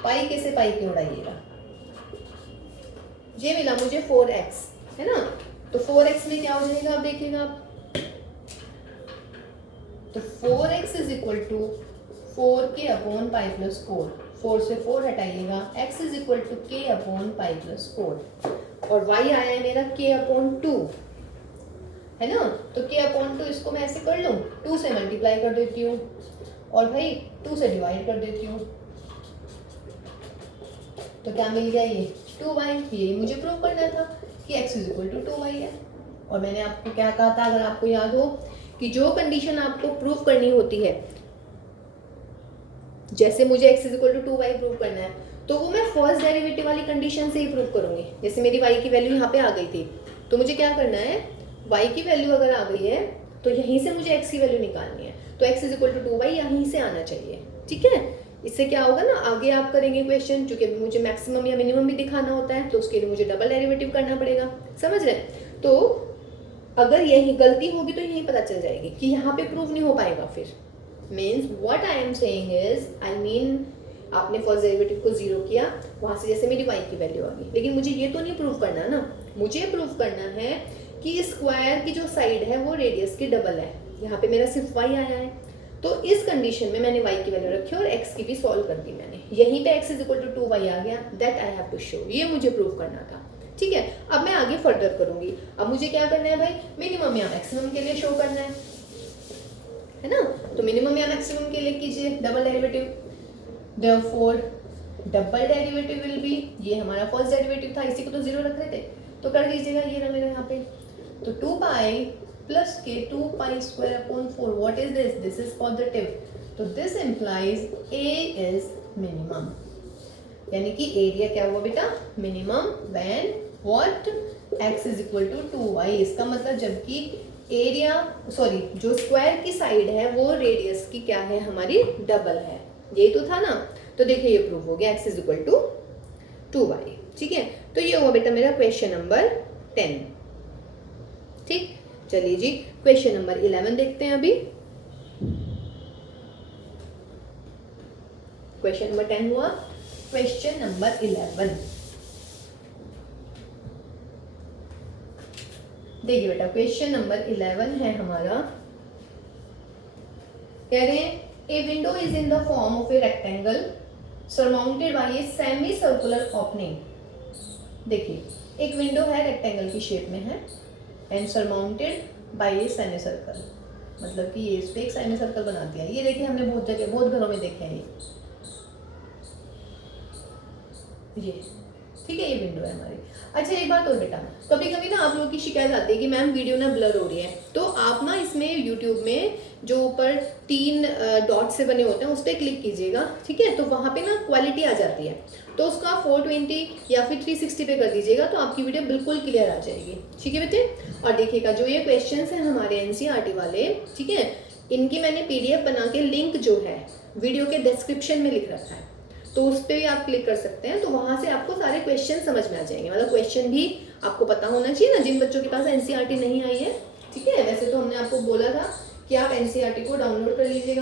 पाई के से पाई के उड़ाइएगा, ये मिला मुझे 4x, है ना। तो 4x में क्या हो जाएगा आप देखिएगा, तो 4x is equal to 4k upon pi plus 4, 4 से 4 हटाइएगा, x is equal to k upon pi plus 4 और y आया है मेरा k अपॉन 2, है ना। तो k अपॉन 2 इसको मैं ऐसे कर लूँ, 2 से मल्टीप्लाई कर देती हूँ और भाई 2 से डिवाइड कर देती हूँ, तो क्या मिल गया ये 2y। ये मुझे प्रूव करना था कि x is equal to 2y है। और मैंने आपको क्या कहा था, अगर आपको याद हो, कि जो कंडीशन आपको प्रूव करनी होती है, जैसे मुझे x is equal to 2y प्रूव करना है तो वो मैं फर्स्ट डेरिवेटिव वाली कंडीशन से ही प्रूव करूंगी। जैसे मेरी y की वैल्यू यहाँ पे आ गई थी तो मुझे क्या करना है, y की वैल्यू अगर आ गई है तो यहीं से मुझे x की वैल्यू निकालनी है, तो x is equal to 2y यहीं से आना चाहिए। ठीक है, इससे क्या होगा ना, आगे आप करेंगे क्वेश्चन, क्योंकि मुझे मैक्सिमम या मिनिमम भी दिखाना होता है तो उसके लिए मुझे डबल डेरिवेटिव करना पड़ेगा। समझ रहे हैं? तो अगर यही गलती होगी तो यही पता चल जाएगी कि यहाँ पे प्रूव नहीं हो पाएगा। फिर means what I am saying is, I mean आपने फर्स्ट डेरिवेटिव को जीरो किया, वहाँ से जैसे मेरी y की वैल्यू आ गई, लेकिन मुझे ये तो नहीं प्रूव करना ना, मुझे प्रूव करना है कि स्क्वायर की जो साइड है वो रेडियस की डबल है। यहाँ पे मेरा सिर्फ y आया है तो इस कंडीशन में मैंने y की वैल्यू रखी और x की भी सॉल्व कर दी मैंने, यहीं पे x is equal to 2y आ गया, that I have to show, ये मुझे प्रूव करना था। ठीक है, अब मैं आगे फर्दर करूंगी। अब मुझे क्या करना है भाई, मिनिमम या मैक्सिमम के लिए शो करना है ना, तो मिनिमम या मैक्सिमम के लिए कीजिए double derivative. Therefore double derivative will be, ये हमारा फर्स्ट डेरिवेटिव था, इसी को तो जीरो रख रहे थे तो कर दीजिएगा, ये रहा मेरा यहाँ पे, तो 2 पाई प्लस के 2 pi square upon 4, what is this, this is positive, तो this implies a is minimum, यानी कि एरिया क्या हुआ बेटा, minimum when what x is equal to 2y। इसका मतलब जबकि एरिया सॉरी जो स्क्वायर की साइड है वो रेडियस की क्या है, हमारी डबल है, यही तो था ना। तो देखिए ये प्रूव हो गया, x is equal to 2y। ठीक है, तो ये हुआ बेटा मेरा क्वेश्चन नंबर 10। ठीक, चलिए जी क्वेश्चन नंबर 11 देखते हैं अभी। क्वेश्चन नंबर 10 हुआ, क्वेश्चन नंबर 11 देखिए बेटा, क्वेश्चन नंबर 11 है हमारा, कह रहे हैं a window is in the form of a rectangle surmounted bye a semi circular opening. देखिए एक विंडो है, रेक्टेंगल की शेप में है and surmounted bye a semi circle, मतलब कि ये इस पे एक सेमी सर्कल बना दिया। ये देखिए हमने बहुत जगह बहुत घरों में देखा है ये। ठीक है, ये विंडो है हमारी। अच्छा एक बात और बेटा, कभी कभी ना आप लोगों की शिकायत आती है कि मैम वीडियो ना ब्लर हो रही है, तो आप ना इसमें यूट्यूब में जो ऊपर 3 डॉट से बने होते हैं उस पर क्लिक कीजिएगा। ठीक है, तो वहाँ पे ना क्वालिटी आ जाती है, तो उसका 420 या फिर 360 पे कर दीजिएगा तो आपकी वीडियो बिल्कुल क्लियर आ जाएगी। ठीक है बेटे, और देखिएगा जो ये क्वेश्चन है हमारे NCERT वाले, ठीक है, इनकी मैंने PDF बना के लिंक जो है वीडियो के डिस्क्रिप्शन में लिख रखा है, तो उस पर भी आप क्लिक कर सकते हैं, तो वहाँ से आपको सारे क्वेश्चन समझ में आ जाएंगे। मतलब क्वेश्चन भी आपको पता होना चाहिए ना, जिन बच्चों के पास NCERT नहीं आई है। ठीक है, वैसे तो हमने आपको बोला था कि आप NCERT को डाउनलोड कर लीजिएगा,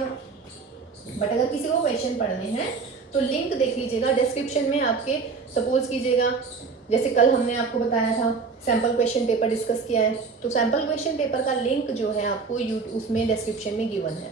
बट अगर किसी को क्वेश्चन पढ़ने हैं तो लिंक देख लीजिएगा डिस्क्रिप्शन में आपके। सपोज कीजिएगा जैसे कल हमने आपको बताया था सैम्पल क्वेश्चन पेपर डिस्कस किया है, तो सैम्पल क्वेश्चन पेपर का लिंक जो है आपको यूट्यूब उसमें डिस्क्रिप्शन में गिवन है,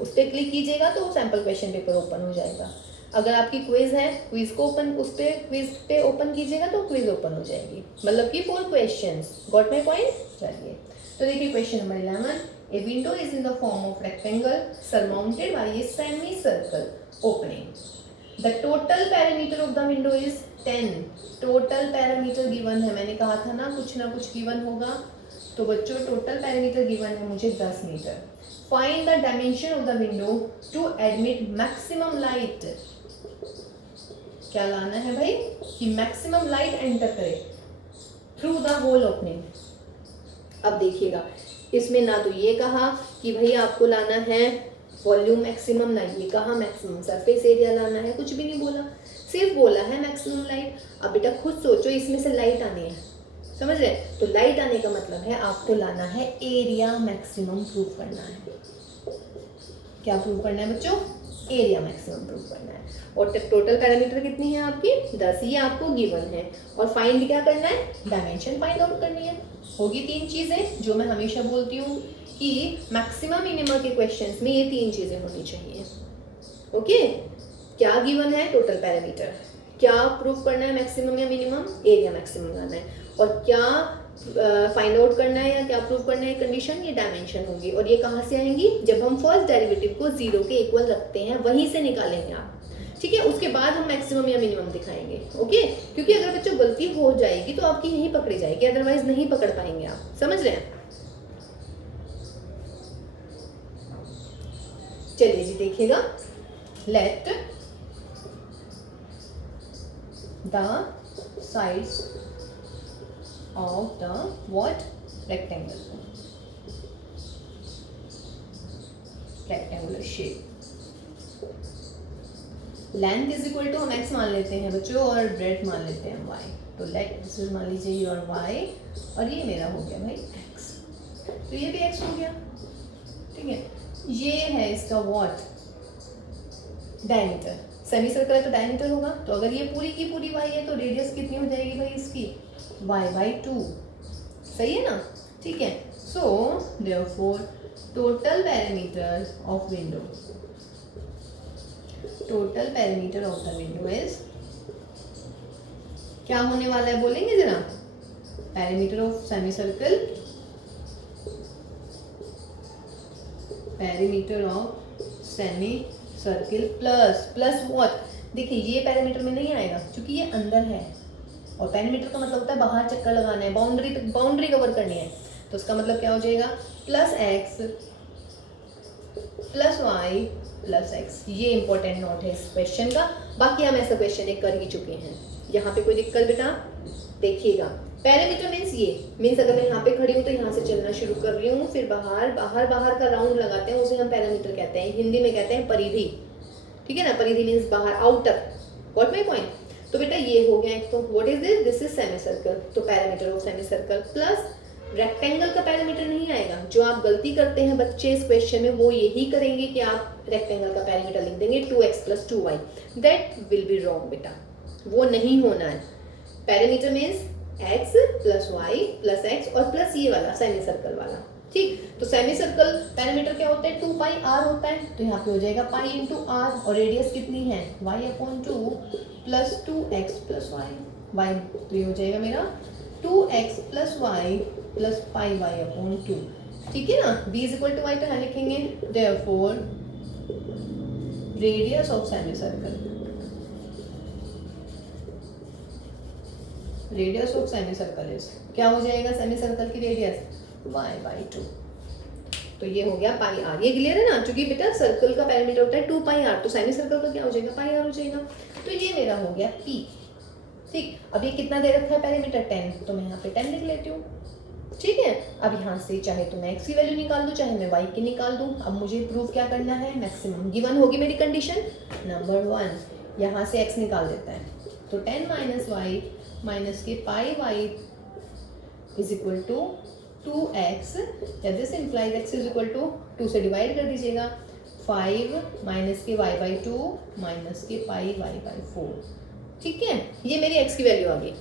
उस पर क्लिक कीजिएगा तो सैम्पल क्वेश्चन पेपर ओपन हो जाएगा। अगर आपकी क्विज है, क्विज को ओपन उस पे क्विज पे ओपन कीजिएगा तो क्विज ओपन हो जाएगी, मतलब कि 4 क्वेश्चंस। Got my point? चलिए तो देखिए question number 11, a window is in the form of rectangle surmounted bye a semi circle opening. The total parameter of the window is 10। Total parameter given है, मैंने कहा था ना कुछ गिवन होगा, तो बच्चों टोटल पैरामीटर गिवन है मुझे 10 metre. Find the dimension of the window to admit maximum light. क्या लाना है भाई कि मैक्सिमम लाइट एंटर करे थ्रू द होल ओपनिंग। अब देखिएगा इसमें ना तो ये कहा कि भाई आपको लाना है वॉल्यूम मैक्सिमम, ना ये कहा मैक्सिमम सरफेस एरिया लाना है, कुछ भी नहीं बोला, सिर्फ बोला है मैक्सिमम लाइट। अब बेटा खुद सोचो इसमें से लाइट आनी है, समझ रहे? तो लाइट आने का मतलब है आपको लाना है एरिया मैक्सिमम प्रूव करना है। क्या प्रूव करना है बच्चों? एरिया मैक्सिमम प्रूव करना है। और टोटल पैरामीटर कितनी है आपकी? 10, ये आपको गिवन है। और फाइंड क्या करना है? डायमेंशन फाइंड आउट करनी है। होगी 3 चीज़ें जो मैं हमेशा बोलती हूँ कि मैक्सिमम मिनिमम के क्वेश्चंस में ये 3 चीज़ें होनी चाहिए। ओके, क्या गिवन है? Total parameter. क्या प्रूव करना है? मैक्सिमम या मिनिमम? एरिया मैक्सिमम लाना है। और क्या फाइंड आउट करना है या क्या प्रूव करना है? कंडीशन, ये डायमेंशन होगी। और ये कहाँ से आएंगी? जब हम फर्स्ट डेरिवेटिव को 0 के इक्वल रखते हैं वहीं से निकालेंगे आप। ठीक है, उसके बाद हम मैक्सिमम या मिनिमम दिखाएंगे। ओके, क्योंकि अगर बच्चों गलती हो जाएगी तो आपकी यहीं पकड़ी जाएगी, अदरवाइज नहीं पकड़ पाएंगे आप। समझ रहे हैं? चलिए जी देखिएगा let the sides of the what rectangular shape. Length is equal to हम x मान लेते हैं बच्चों और ब्रेड मान लेते हैं y। तो लेट दिस इज मान लीजिए योर y और ये मेरा हो गया भाई x। तो ये भी x हो गया, ठीक है। ये है इसका व्हाट डायमीटर। सेमी सर्कल है तो डायमीटर होगा। तो अगर ये पूरी की पूरी y है तो रेडियस कितनी हो जाएगी भाई इसकी y/2। सही है ना, ठीक है। So therefore total parameter of window, total parameter of the window is क्या होने वाला है बोलेंगे जरा। Parameter of semi circle, parameter of semi circle plus what. देखिए ये पैरामीटर में नहीं आएगा क्योंकि ये अंदर है और पैरामीटर का मतलब होता है बाहर चक्कर लगाना है, बाउंड्री कवर करनी है। तो उसका मतलब क्या हो जाएगा plus x plus y plus x. ये इंपॉर्टेंट नोट है इस क्वेश्चन का। बाकी हम ऐसा क्वेश्चन एक कर ही चुके हैं। यहाँ पे कोई दिक्कत बेटा देखिएगा। पैरामीटर मीन्स ये मीन्स अगर मैं यहाँ पे खड़ी हूँ तो यहाँ से चलना शुरू कर रही हूँ, फिर बाहर का राउंड लगाते हैं, उसे हम पैरामीटर कहते हैं। हिंदी में कहते हैं परिधि, ठीक है ना। परिधि मीन्स बाहर, आउटर। What my point. तो बेटा ये हो गया एक। तो what is this, this is semi circle. तो parameter of semi circle plus rectangle का पैरामीटर नहीं आएगा। जो आप गलती करते हैं बच्चे इस क्वेश्चन में वो यही करेंगे कि आप रेक्टेंगल का पैरामीटर लिख देंगे 2x + 2y। That will be wrong बेटा, वो नहीं होना है। Parameter means x + y + x और प्लस ये वाला सेमी सर्कल वाला, ठीक। तो सेमी सर्कल पैरामीटर क्या होता है 2πr होता है। तो यहाँ पे हो जाएगा पाई इंटू आर और रेडियस कितनी है y/2 + 2x + y। तो ये हो जाएगा मेरा 2x + y + πy/2, ठीक है ना। b = y तो यहाँ लिखेंगे therefore radius of semi circle, radius of semi circle is क्या हो जाएगा सेमी सर्कल की रेडियस y/2। तो ये हो गया πr। ये क्लियर है ना, क्योंकि बेटा सर्कल का पैरामीटर होता है 2πr, तो सेमी सर्कल का क्या हो जाएगा πr हो जाएगा। तो ये मेरा हो गया p, ठीक। अब ये कितना दे रखा है पैरामीटर 10, तो मैं यहाँ पे 10 लिख लेती हूँ, ठीक है। अब यहाँ से चाहे तो मैं x की वैल्यू निकाल दूँ, चाहे मैं y की निकाल दूँ। अब मुझे प्रूव क्या करना है, मैक्सिमम गिवन होगी मेरी कंडीशन नंबर 1। यहाँ से x निकाल देता है तो 10 - y minus k πy is equal to 2x। This implies x is equal to 2 से डिवाइड कर दीजिएगा 5 माइनस के y/2 माइनस के πy/4, ठीक है। ये मेरी x की वैल्यू आ गई,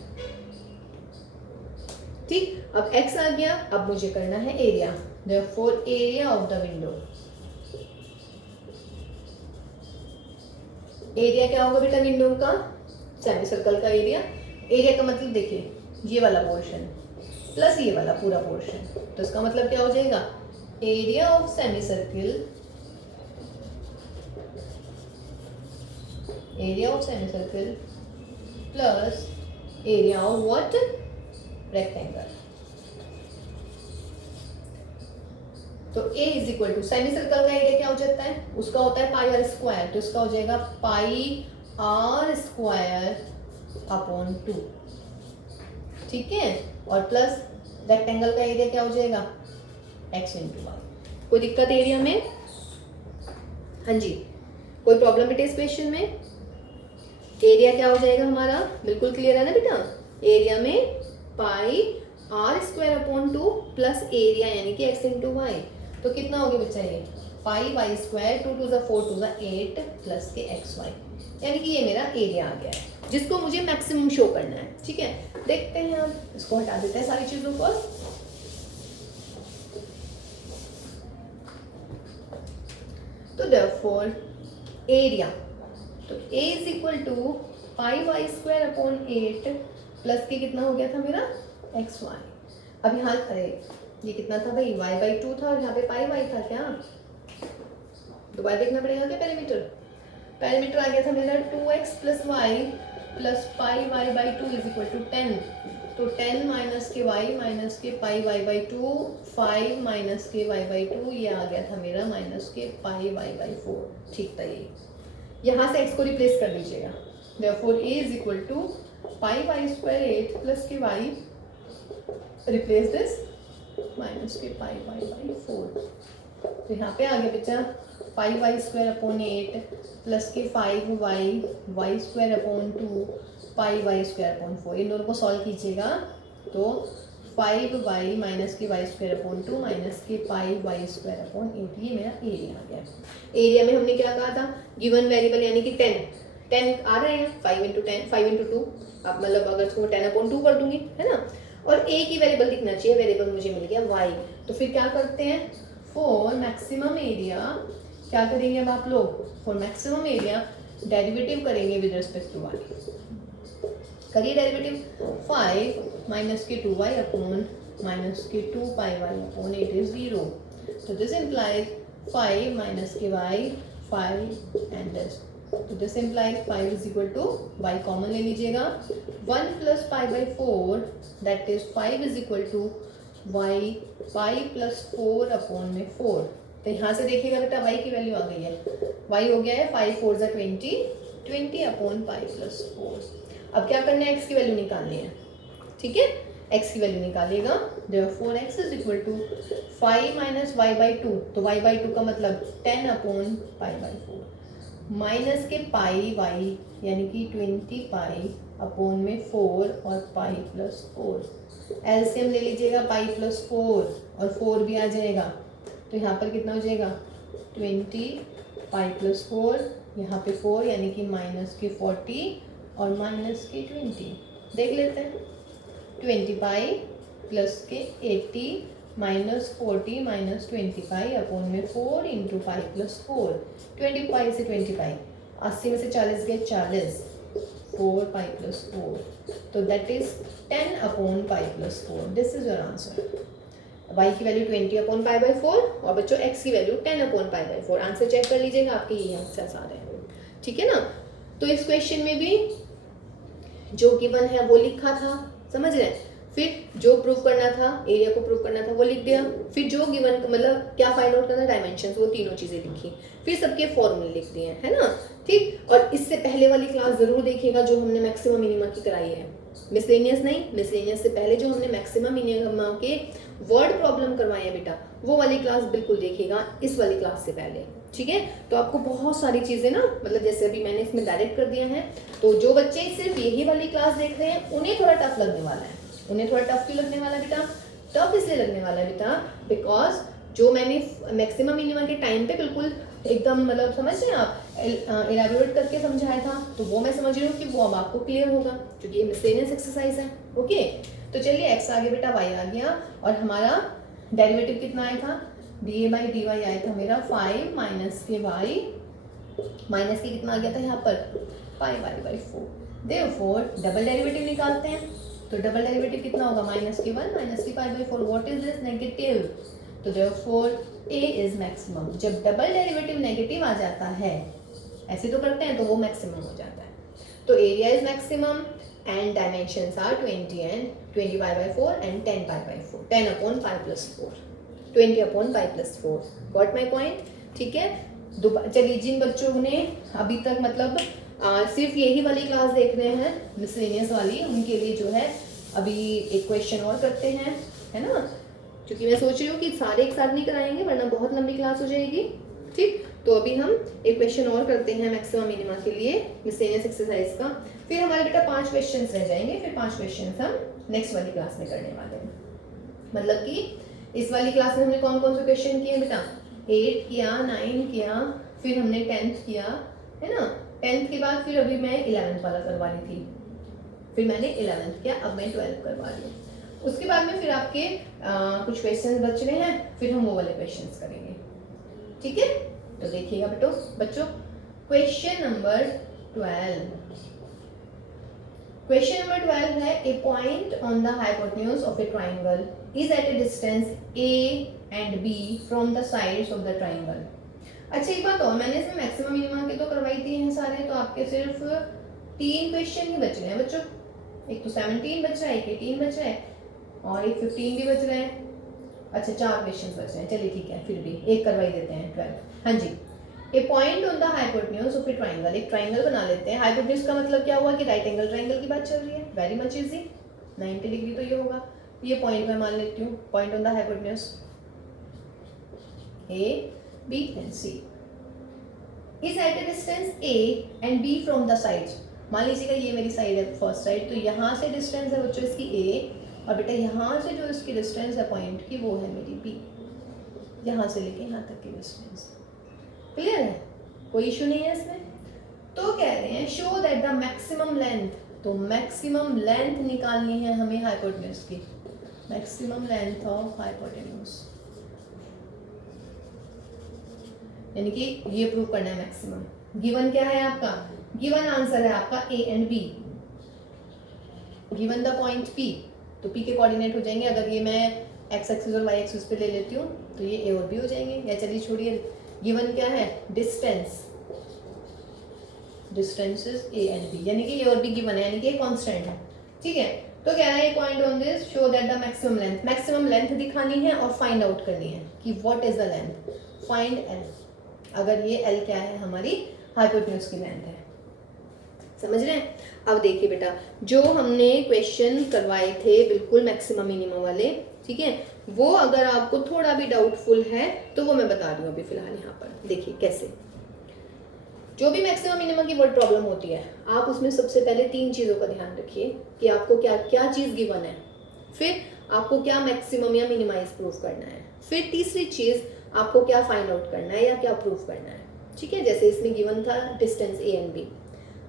ठीक। अब x आ गया। अब मुझे करना है area, therefore area of the window. Area क्या होगा बेटा विंडो का, सेमी सर्कल का एरिया। एरिया का मतलब देखिए ये वाला पोर्शन प्लस ये वाला पूरा पोर्शन। तो इसका मतलब क्या हो जाएगा area of semi circle, area of semi circle plus area of what rectangle. तो a is equal to semi circle का एरिया क्या हो जाता है, उसका होता है πr²। तो इसका हो जाएगा πr²/2, ठीक है। और प्लस रेक्टेंगल का एरिया क्या हो जाएगा x × y। कोई दिक्कत एरिया में, हाँ जी, कोई प्रॉब्लम बेटा इस क्वेश्चन में। एरिया क्या हो जाएगा हमारा, बिल्कुल क्लियर है ना बेटा। एरिया में πr² प्लस एरिया यानी कि x × y। तो कितना हो गया बच्चा ये πy², 2 × 4 × 8 प्लस के xy, यानी कि ये मेरा एरिया आ गया है जिसको मुझे मैक्सिमम शो करना है, ठीक है। देखते हैं हम इसको हटा देते हैं सारी चीजों को। तो देयरफॉर एरिया, तो a is equal to πy²/8 plus k कितना हो गया था मेरा xy। अब यहाँ अरे ये कितना था भाई y/2 था और यहाँ पे πy था क्या, दोबारा देखना पड़ेगा क्या पैरामीटर। पैरामीटर आ गया था मेरा 2x + y plus πy/2 is equal to 10। तो 10 माइनस के y माइनस के πy/2, 5 माइनस के y/2, ये आ गया था मेरा माइनस के πy/4, ठीक था। यहाँ से x को रिप्लेस कर दीजिएगा। Therefore a is equal to pi y square 8 plus k y, replace this minus k pi y by 4। तो यहाँ पे आ गया बच्चा पाई वाई स्क्वायर अपॉन 8 प्लस के 5 Y square upon 2 pi y square upon 4। इन दोनों को सॉल्व कीजिएगा तो 5y माइनस के Y square upon 2 minus k pi y square upon 8, ये मेरा एरिया आ गया। एरिया में हमने क्या कहा था, गिवन वेरिएबल यानी कि 10 आ रहे हैं, 5 इंटू 10 5 इंटू 2, अब मतलब अगर इसको 10 अपॉन 2 कर दूंगी, है ना। और a की वेरिएबल दिखना चाहिए, वेरिएबल मुझे मिल गया y। तो फिर क्या करते हैं, फॉर मैक्सिमम एरिया क्या करेंगे अब आप लोग, फॉर मैक्सिमम एरिया डेरिवेटिव करेंगे विद रिस्पेक्ट टू y। करिए डेरिवेटिव, 5 माइनस के 2y upon minus k 2 pi y upon 8 is 0। तो this implies 5 minus k y 5 and this, तो this implies 5 is equal to y common ले लीजिएगा, 1 plus pi by 4 that is 5 is equal to y pi plus 4 upon में 4। तो यहाँ से देखिएगा बेटा y की वैल्यू आ गई है, y हो गया है 5 4 ज़ा 20 अपॉन पाई प्लस 4। अब क्या करना है, x की वैल्यू निकालनी है, ठीक है, x की वैल्यू निकालिएगा। Therefore x is equal to 5 minus y by 2, तो y बाई 2 का मतलब 10 upon pi by 4 minus k pi y यानी कि 20 पाई अपॉन में 4 और पाई प्लस 4। एलसीएम ले लीजिएगा, पाई प्लस 4 और 4 भी आ जाएगा, तो यहाँ पर कितना हो जाएगा 20 पाई प्लस 4, यहाँ पे 4 यानी कि माइनस के 40 और माइनस के 20। देख लेते हैं, 20 पाई प्लस के 80 माइनस 40 माइनस 20 पाई अपॉन में 4 इंटू पाई प्लस 4। 20 पाई से 20 पाई, 80 में से 40 गए 40, 4 पाई प्लस 4, तो that is 10 upon pi plus 4। This is your answer. y की वैल्यू 20 अपॉन पाई बाई 4 और बच्चों x की value 10 upon pi by 4। Answer check कर लीजिएगा, आपके ये आंसर आ रहे हैं, ठीक है ना। तो इस क्वेश्चन में भी जो गिवन है वो लिखा था, समझ रहे हैं, फिर जो प्रूव करना था, एरिया को प्रूव करना था वो लिख दिया, फिर जो गिवन मतलब क्या फाइंड आउट करना, डायमेंशंस, वो तीनों चीजें लिखी, फिर सबके फॉर्मूले लिख दिए, है ना, ठीक। और इससे पहले वाली क्लास जरूर देखिएगा जो हमने मैक्सिमम मिनिमा की कराई है, मिसलेनियस नहीं, मिसलेनियस से पहले जो हमने मैक्सिमम मिनिमा के वर्ड प्रॉब्लम करवाए हैं बेटा, वो वाली क्लास बिल्कुल देखिएगा इस वाली क्लास से पहले, ठीक है। तो आपको बहुत सारी चीजें ना, मतलब जैसे अभी मैंने इसमें डायरेक्ट कर दिया है, तो जो बच्चे सिर्फ यही वाली क्लास देख रहे हैं उन्हें थोड़ा टफ लगने वाला है। उन्हें थोड़ा टफ क्यों लगने वाला है बेटा, टफ इसलिए लगने वाला है बेटा बिकॉज जो मैंने मैक्सिमम मिनिमम के टाइम पे बिल्कुल एकदम मतलब समझ रहे हैं आप, इलैबोरेट करके समझाया था, तो वो मैं समझ रही हूँ कि वो अब आपको क्लियर होगा क्योंकि ये मिसलेनियस एक्सरसाइज है। ओके, तो चलिए x आ गया बेटा, y आ गया, और हमारा डेरिवेटिव कितना आया था, डी बाई डी वाई आया था मेरा 5 माइनस के y, माइनस के कितना आ गया था यहाँ पर pi y by 4। Therefore double derivative निकालते हैं, तो डबल डेरिवेटिव कितना होगा, माइनस के 1 minus k pi by 4। What is this, negative, तो देयरफॉर a इज मैक्सिमम। जब डबल डेरिवेटिव नेगेटिव आ जाता है, ऐसे तो करते हैं, तो वो मैक्सिमम हो जाता है। तो area is maximum and dimensions are 20 and 20 pi by 4 and 10 pi by 4, 10 upon pi plus 4, 20 upon pi plus 4। Got my point, ठीक है। चलिए, जिन बच्चों ने अभी तक मतलब सिर्फ यही वाली क्लास देख रहे हैं मिसलेनियस वाली, उनके लिए जो है अभी एक क्वेश्चन और करते हैं, है ना, क्योंकि मैं सोच रही हूँ कि सारे एक साथ नहीं कराएंगे वरना बहुत लंबी क्लास हो जाएगी, ठीक। तो अभी हम एक क्वेश्चन और करते हैं मैक्सिमम मिनिमा के लिए मिसलेनियस एक्सरसाइज का, फिर हमारे बेटा 5 क्वेश्चन रह जाएंगे, फिर 5 क्वेश्चन हम नेक्स्ट वाली क्लास में करने वाले हैं। मतलब कि इस वाली क्लास में हमने कौन कौन से क्वेश्चन किए बेटा, 8 किया, 9 किया, फिर हमने 10th किया, है ना। 10th के बाद फिर अभी मैं 11th वाला करवा रही थी, फिर मैंने 11th किया, अब मैं 12th करवा रही हूँ। उसके बाद में फिर आपके कुछ क्वेश्चंस बच रहे हैं, फिर हम वो वाले क्वेश्चंस करेंगे, ठीक है। तो देखिएगा बच्चों, क्वेश्चन नंबर 12। क्वेश्चन नंबर 12 है, a point on the hypotenuse of a triangle is at a distance a and b from the sides of the triangle. अच्छा, एक बात और, मैंने इसमें मैक्सिमम मिनिमम के तो करवाई थी हैं सारे, तो आपके सिर्फ 3 क्वेश्चन ही बच रहे हैं बच्चों। एक तो 17 बच रहा है, एक 18 बच रहा है और एक 15 भी बच रहा है। अच्छा, 4 क्वेश्चन बच रहे हैं, चलिए ठीक है, फिर भी एक करवाई देते हैं 12। हाँ जी, a point on the hypotenuse of a triangle, एक ट्राइंगल बना लेते हैं। हाइपोटेन्यूज का मतलब क्या हुआ कि राइट एंगल ट्राइंगल की बात चल रही है, वेरी मच इजी, 90 डिग्री तो ये होगा। ये पॉइंट मैं मान लेती हूँ, point on the hypotenuse a b and c is at a distance a and b from the sides. मान लीजिएगा ये मेरी साइड है, फर्स्ट साइड, तो यहाँ से डिस्टेंस है बच्चों इसकी ए, और बेटा यहाँ से जो इसकी डिस्टेंस है पॉइंट की वो है मेरी बी, यहाँ से लेके यहाँ तक की डिस्टेंस। क्लियर है, कोई इशू नहीं है इसमें। तो कह रहे हैं show that the maximum length, तो मैक्सिमम लेंथ निकालनी है हमें हाइपोटेन्यूज की, मैक्सिमम लेंथ ऑफ हाइपोटेन्यूज, यानी कि ये प्रूव करना है मैक्सिमम। गिवन क्या है आपका, गिवन आंसर है आपका a and b, given the point p, तो पी के कोऑर्डिनेट हो जाएंगे। अगर ये मैं एक्स एक्सिस और वाई एक्सिस पे ले लेती हूँ तो ये ए और बी हो जाएंगे। या चलिए छोड़िए, गिवन क्या है, distance, distance is a and b, यानी कि ए और बी गिवन है, यानी कि कांस्टेंट है। ठीक है, तो कह रहा है point on this show that the maximum length, maximum length दिखानी है और फाइंड आउट करनी है कि what is the length, find L. अगर ये एल क्या है, हमारी हाइपोटेन्यूज की लेंथ है। समझ रहे हैं। अब देखिए बेटा, जो हमने क्वेश्चन करवाए थे बिल्कुल मैक्सिमम मिनिमम वाले, ठीक है, वो अगर आपको थोड़ा भी डाउटफुल है तो वो मैं बता रही हूँ अभी फिलहाल यहाँ पर। देखिए कैसे, जो भी मैक्सिमम मिनिमम की वर्ड प्रॉब्लम होती है, आप उसमें सबसे पहले 3 चीज़ों का ध्यान रखिए कि आपको क्या क्या चीज़ गिवन है, फिर आपको क्या मैक्सिमम या मिनिमाइज प्रूफ करना है, फिर तीसरी चीज़ आपको क्या फाइंड आउट करना है या क्या प्रूफ करना है। ठीक है, जैसे इसमें गिवन था distance a and b,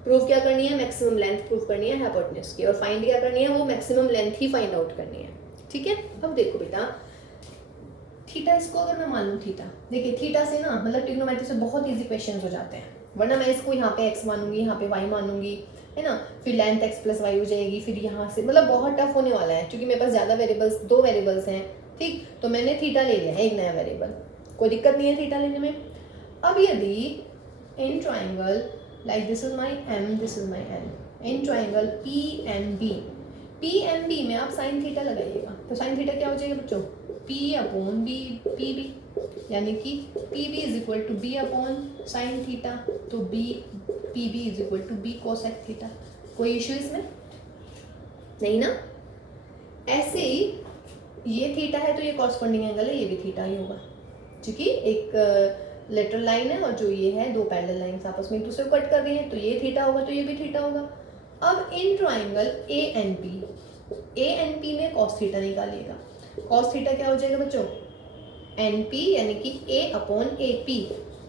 proof क्या करनी है, मैक्सिमम लेंथ प्रूफ करनी है हाइपोटेन्यूज की, और फाइंड क्या करनी है, वो मैक्सिमम लेंथ ही फाइंड आउट करनी है। ठीक है, अब देखो बेटा, थीटा इसको अगर मैं मान लूँ थीटा, देखिए थीटा से ना मतलब ट्रिग्नोमेट्री से बहुत इजी क्वेश्चंस हो जाते हैं, वरना मैं इसको यहाँ पे x मानूंगी, यहाँ पे y मानूंगी, है ना, फिर लेंथ x प्लस वाई हो जाएगी, फिर यहाँ से मतलब बहुत टफ होने वाला है, क्योंकि मेरे पास ज़्यादा वेरिएबल्स, 2 वेरिएबल्स हैं। ठीक, तो मैंने थीटा ले लिया है, एक नया वेरिएबल, कोई दिक्कत नहीं है थीटा लेने में। अब यदि in triangle like this is my m, this is my n, in triangle PNB, PNB में आप साइन थीटा लगाइएगा, तो साइन थीटा क्या हो जाएगा बच्चों, P अपॉन B, PB, यानी कि PB is equal to B upon sine theta, तो PB is equal to B cosec theta. कोई इशू इसमें नहीं ना। ऐसे ही ये थीटा है तो ये कॉरस्पॉन्डिंग एंगल है, ये भी थीटा ही होगा, क्योंकि एक लेटरल लाइन है और जो ये है 2 पैरेलल लाइंस आपस में एक दूसरे को कट कर रही हैं, तो ये थीटा होगा तो ये भी थीटा होगा। अब इन ट्राइंगल ANP में कॉस थीटा निकालिएगा, कॉस थीटा क्या हो जाएगा बच्चों, NP, यानी कि A अपॉन AP,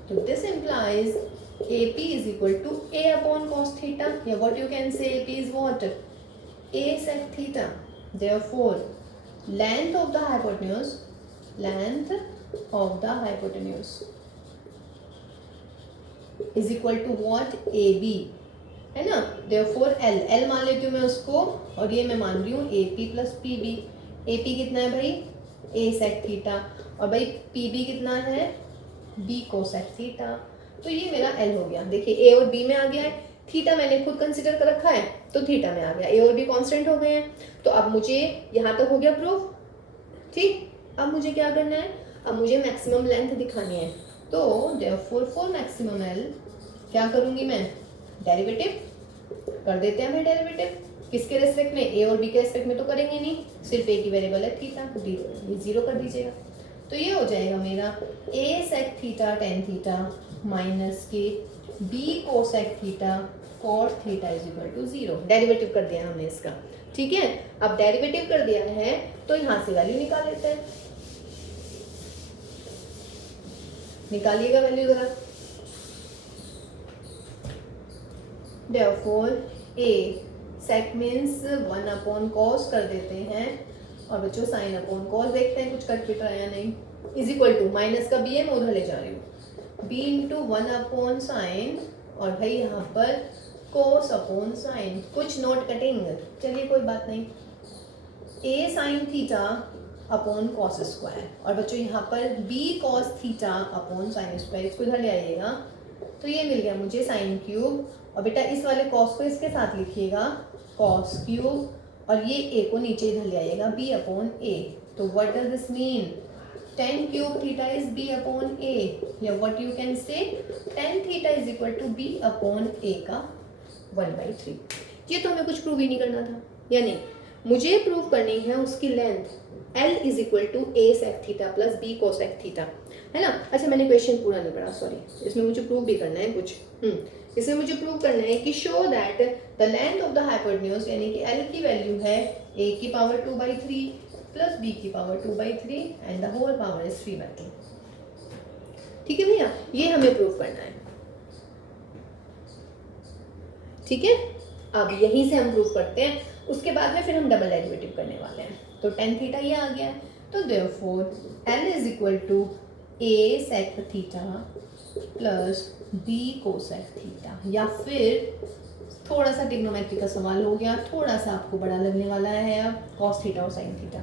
तो this implies AP is equal to A upon cos theta, या what you can say AP is what, A sec theta. Therefore length of the hypotenuse, length of the hypotenuse is equal to what, AB, है ना। Therefore L मान लेती हूँ मैं उसको, और ये मैं मान रही हूँ AP प्लस PB। AP कितना है भाई, A sec थीटा, और भाई PB कितना है, B कोसेक थीटा। तो ये मेरा L हो गया। देखिए A और B में आ गया है, थीटा मैंने खुद कंसिडर कर रखा है तो थीटा में आ गया, A और B कांस्टेंट हो गए हैं। तो अब मुझे यहाँ तक हो गया प्रूफ। ठीक, अब मुझे क्या करना है, अब मुझे मैक्सिमम लेंथ दिखानी है, तो देयरफॉर फॉर मैक्सिमम L क्या करूँगी मैं, डेरिवेटिव कर देते हैं भाई। डेरिवेटिव किसके रेस्पेक्ट में, A और B के रेस्पेक्ट में तो करेंगे नहीं, सिर्फ एक ही वेरिएबल है थीटा, ये 0 कर दीजिएगा। तो ये हो जाएगा मेरा A sec theta tan theta minus k B cosec theta cos theta is equal to 0। Derivative कर दिया हमने इसका। ठीक है, अब डेरिवेटिव कर दिया है तो यहाँ से वैल्यू निकाल लेते हैं। निकालिएगा वैल्यू जरा। Therefore A sec means 1 upon cos कर देते हैं, और बच्चों साइन अपॉन कॉस देखते हैं कुछ कट पिट रहा है या नहीं, इज इक्वल टू माइनस का B है, मैं उधर ले जा रही हूँ, B इंटू 1 अपॉन साइन, और भाई यहाँ पर कोस अपॉन साइन, कुछ नोट कटिंग, चलिए कोई बात नहीं, A sine theta upon cos square, और बच्चों यहाँ पर B cos theta upon sine square, इसको इधर ले आइएगा, तो ये मिल गया मुझे साइन क्यूब, और बेटा इस वाले कॉस को इसके साथ लिखिएगा कॉस क्यूब, और ये A को नीचे इधर ले आइएगा B अपॉन A। तो what does this mean, tan cube theta is b upon a, या what you can say tan theta is equal to b upon a का 1/3। ये तो हमें कुछ प्रूव ही नहीं करना था, या नहीं, मुझे प्रूव करनी है उसकी length L is equal to a sec theta plus b cosec theta, है ना। अच्छा मैंने क्वेश्चन पूरा नहीं पढ़ा, सॉरी, इसमें मुझे प्रूव भी करना है कुछ। इसमें मुझे प्रूव करना है कि show that the length of the hypotenuse, यानी कि L की वैल्यू है a की पावर 2/3 प्लस b की power 2/3 and the whole power is 3/2। ठीक है भैया, ये हमें प्रूव करना है। ठीक है, अब यहीं से हम प्रूव करते हैं, उसके बाद में फिर हम डबल डेरिवेटिव करने वाले हैं। तो tan थीटा ये आ गया है, तो therefore L is equal to a sec theta plus b cosec theta, या फिर थोड़ा सा ट्रिग्नोमेट्री का सवाल हो गया, थोड़ा सा आपको बड़ा लगने वाला है अब cos थीटा और sin थीटा।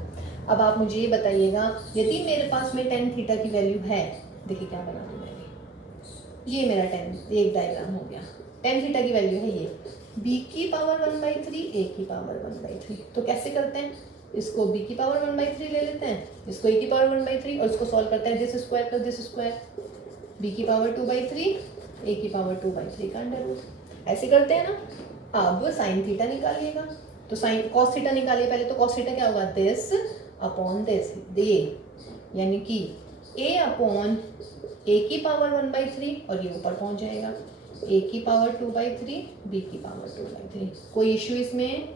अब आप मुझे ये बताइएगा, यदि मेरे पास में tan थीटा की वैल्यू है, देखिए क्या बना दूँ मैंने, ये मेरा एक डायग्राम हो गया, tan थीटा की वैल्यू है ये b की पावर 1/3 a की पावर 1/3। तो कैसे करते हैं, इसको b की पावर 1/3 ले लेते हैं, इसको a की पावर 1/3 और इसको सॉल्व करते हैं, this square plus this square, b की पावर 2/3 a की पावर 2/3 का अंडर रूट, ऐसे करते हैं ना। अब sin थीटा निकालिएगा, तो sin cos थीटा निकालिए पहले, तो cos थीटा क्या होगा, दिस अपॉन दिस, दे, यानी कि a अपॉन a की पावर 1/3 और ये ऊपर पहुंच जाएगा a की पावर 2/3 b की पावर 2/3। कोई इश्यू इसमें?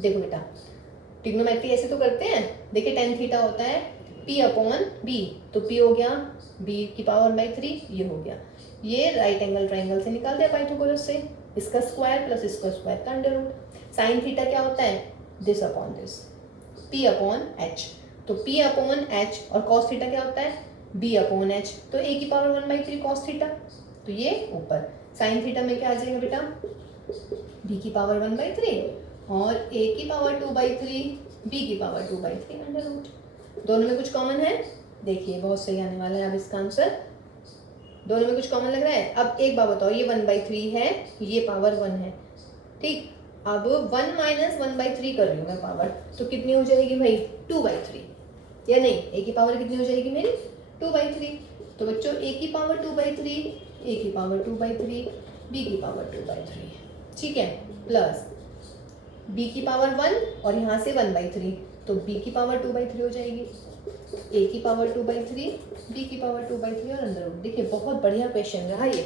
देखो बेटा, ट्रिग्नोमेट्री ऐसे तो करते हैं, देखिए tan थीटा होता है p अपॉन b, तो p हो गया b की पावर 1/3, ये हो गया, ये राइट एंगल ट्राइंगल से निकाल दिया पाइथागोरस से, इसका स्क्वायर प्लस इसका स्क्वायर का अंडर रूट। साइन थीटा क्या होता है, this upon this, p upon h, तो p अपॉन h, और cos थीटा क्या होता है, b अपॉन h, तो a की पावर 1/3 cos थीटा, तो ये ऊपर साइन थीटा में क्या आ जाएगा बेटा, b की पावर 1/3 और a की पावर 2/3 b की पावर 2/3 अंडर रूट। दोनों में कुछ कॉमन है, देखिए बहुत सही आने वाला है अब इसका आंसर, दोनों में कुछ कॉमन लग रहा है। अब एक बात बताओ, ये 1/3 है, ये पावर 1 है, ठीक, अब 1 माइनस 1/3 कर रही हूँ मैं पावर, तो कितनी हो जाएगी भाई, 2/3, या नहीं, a की पावर कितनी हो जाएगी मेरी, 2/3। तो बच्चों a की पावर 2/3, a की पावर 2/3, b की पावर 2/3, ठीक है, प्लस b की पावर 1 और यहाँ से 1/3, तो b की पावर 2/3 हो जाएगी, a की पावर 2/3, b की पावर 2/3 और अंदर रूट। देखिए बहुत बढ़िया क्वेश्चन रहा ये,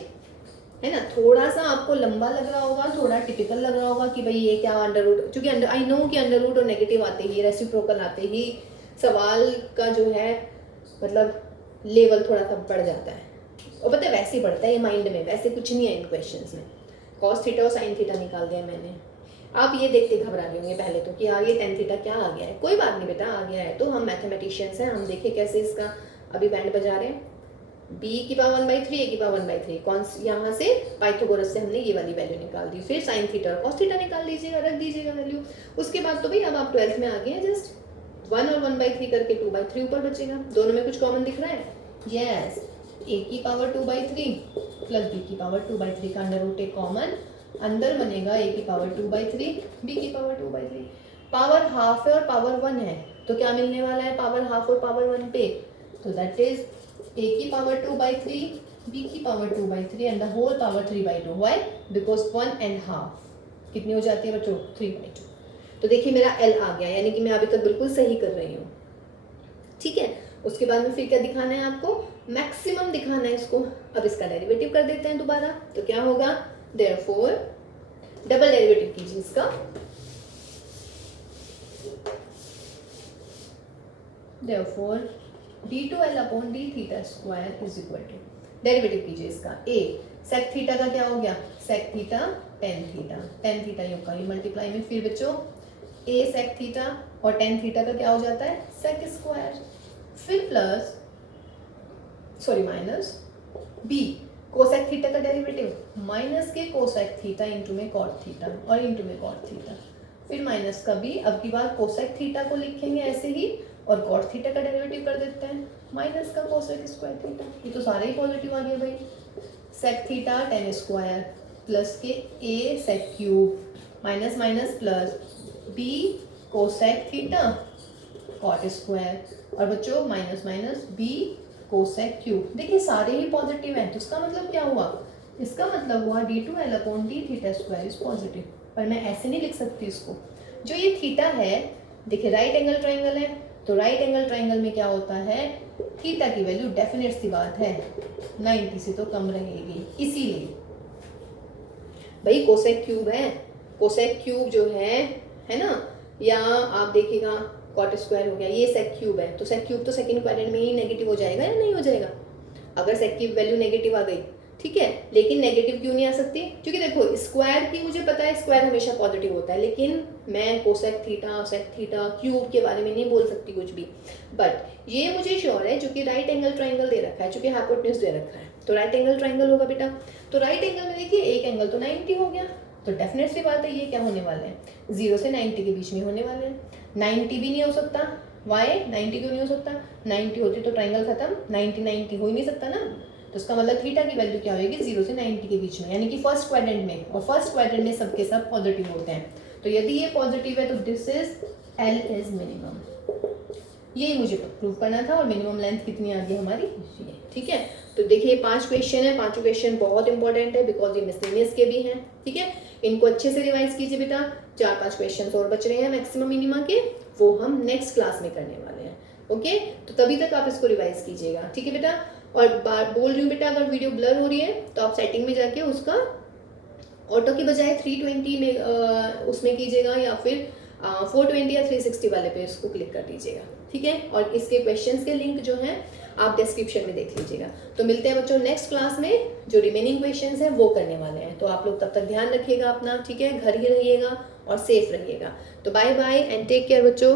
है ना। थोड़ा सा आपको लंबा लग रहा होगा, थोड़ा टिपिकल लग रहा होगा कि भाई ये क्या अंडर रूट, क्योंकि आई नो कि अंडर रूट और नेगेटिव आते ही, रेसिप्रोकल आते ही सवाल का जो है मतलब लेवल थोड़ा सा बढ़ जाता है, और पता है वैसे ही बढ़ता है ये माइंड में, वैसे कुछ नहीं है इन क्वेश्चंस में। कॉस थीटा और साइन थीटा निकाल दिया मैंने, आप ये देखते घबरा गए होंगे पहले तो कि यार ये tan थीटा क्या आ गया है, कोई बात नहीं बेटा, आ गया है तो हम मैथमेटिशियंस हैं, हम देखें कैसे इसका अभी बैंड बजा रहे हैं। b की पावर 1/3, a की पावर 1/3, कौन यहाँ से पाइथागोरस से हमने ये वाली वैल्यू निकाल दी, फिर साइन थीटा और कॉस थीटा निकाल लीजिएगा, रख दीजिएगा वैल्यू। उसके बाद तो भाई अब आप 12th में आ गए हैं, जस्ट 1 और 1/3 करके 2/3 ऊपर बचेगा। दोनों में कुछ कॉमन दिख रहा है, यस, a की पावर 2/3 प्लस b की पावर 2/3 का अंडर रूट एक कॉमन, अंदर बनेगा a की पावर 2/3, b की पावर 2/3, पावर हाफ है और पावर 1 है, तो क्या मिलने वाला है पावर हाफ और पावर 1 पे, तो दैट इज a की पावर 2/3, b की power 2/3 and the whole power 3/2। Why, because 1 and half कितनी हो जाती है बच्चों, 3/2। तो देखिए मेरा L आ गया, यानी कि मैं अभी तक बिल्कुल सही कर रही हूँ, ठीक है। उसके बाद में फिर क्या दिखाना है आपको, मैक्सिमम दिखाना है इसको। अब इसका डेरिवेटिव कर देते हैं दोबारा, तो क्या होगा, देयरफॉर डबल डेरिवेटिव कीजिए इसका, therefore d2L upon d theta square is equal to, derivative कीजिए इसका, a sec थीटा का क्या हो गया, sec theta tan theta, tan theta यूं का मल्टीप्लाई में, फिर बच्चों a sec थीटा और tan थीटा का क्या हो जाता है sec स्क्वायर, फिर plus sorry minus b cosec theta का डेरिवेटिव माइनस के कोसेक थीटा इंटू में कॉट थीटा और इंटू में कॉट थीटा, फिर माइनस का b, अब की बार कोसेक थीटा को लिखेंगे ऐसे ही और कॉट थीटा का डेरिवेटिव कर देते हैं माइनस का कोसेक स्क्वायर थीटा, ये तो सारे ही पॉजिटिव आ गए भाई, sec theta tan square plus k a sec cube minus minus plus b cosec theta cot square और बच्चों minus minus b cosec cube. देखिए सारे ही पॉजिटिव हैं, तो इसका मतलब क्या हुआ, इसका मतलब हुआ d2l/d theta square is positive. पर मैं ऐसे नहीं लिख सकती इसको, जो ये थीटा है देखिए राइट एंगल ट्राइंगल है, तो राइट एंगल ट्राइंगल में क्या होता है, थीटा की वैल्यू डेफिनेट सी बात है 90 से तो कम रहेगी, इसीलिए भाई कोसेक क्यूब है, कोसेक क्यूब जो है ना, या आप देखिएगा कॉट स्क्वायर हो गया, ये सेक क्यूब है, तो सेक क्यूब तो सेकंड क्वाड्रेंट में ही नेगेटिव हो जाएगा या नहीं हो जाएगा, अगर सेक की वैल्यू नेगेटिव आ गई, ठीक है। लेकिन नेगेटिव क्यों नहीं आ सकती, क्योंकि देखो स्क्वायर की मुझे पता है स्क्वायर हमेशा पॉजिटिव होता है, लेकिन मैं cosec theta sec theta cube के बारे में नहीं बोल सकती कुछ भी। बट ये मुझे श्योर है, जो कि राइट एंगल ट्राइंगल दे रखा है, चूंकि हाइपोटेन्यूज दे रखा है, तो राइट एंगल ट्राइंगल होगा बेटा। तो राइट एंगल में देखिए एक एंगल तो 90 हो गया, तो डेफिनेट सी बात है ये क्या होने वाले हैं, 0 से 90 के बीच में होने वाले हैं। 90 भी नहीं हो सकता, वाई 90 क्यों नहीं हो सकता, 90 होती तो ट्राइंगल खत्म, 90 हो ही नहीं सकता ना, तो इसका मतलब थीटा की वैल्यू क्या होगी 0 से 90 के बीच में, यानी कि फर्स्ट क्वाड्रेंट में, और फर्स्ट क्वाड्रेंट में सबके सब पॉजिटिव होते हैं, तो यदि ये पॉजिटिव है तो this is L is minimum, ये मुझे प्रूव करना था। और मिनिमम लेंथ कितनी आ गई हमारी ये, ठीक है। तो देखिए 5 क्वेश्चन है, 5 क्वेश्चन बहुत इंपॉर्टेंट है बिकॉज ये मिसलेनियस के भी हैं, ठीक है। इनको अच्छे से रिवाइज कीजिए बेटा, 4-5 क्वेश्चन और बच रहे हैं मैक्सिमम मिनिमा के, वो हम नेक्स्ट क्लास में करने वाले हैं, ओके। तो तभी तक आप इसको रिवाइज कीजिएगा, ठीक है बेटा। और बार बोल रही हूँ बेटा, अगर वीडियो ब्लर हो रही है तो आप सेटिंग में जाके उसका ऑटो की बजाय 320 में उसमें कीजिएगा, या फिर 420 या 360 वाले पे इसको क्लिक कर दीजिएगा, ठीक है। और इसके क्वेश्चंस के लिंक जो हैं आप डिस्क्रिप्शन में देख लीजिएगा। तो मिलते हैं बच्चों नेक्स्ट क्लास में, जो रिमेनिंग क्वेश्चंस हैं वो करने वाले हैं। तो आप लोग तब तक ध्यान रखिएगा अपना, ठीक है, घर ही रहिएगा और सेफ रहिएगा। तो bye bye and take care बच्चों।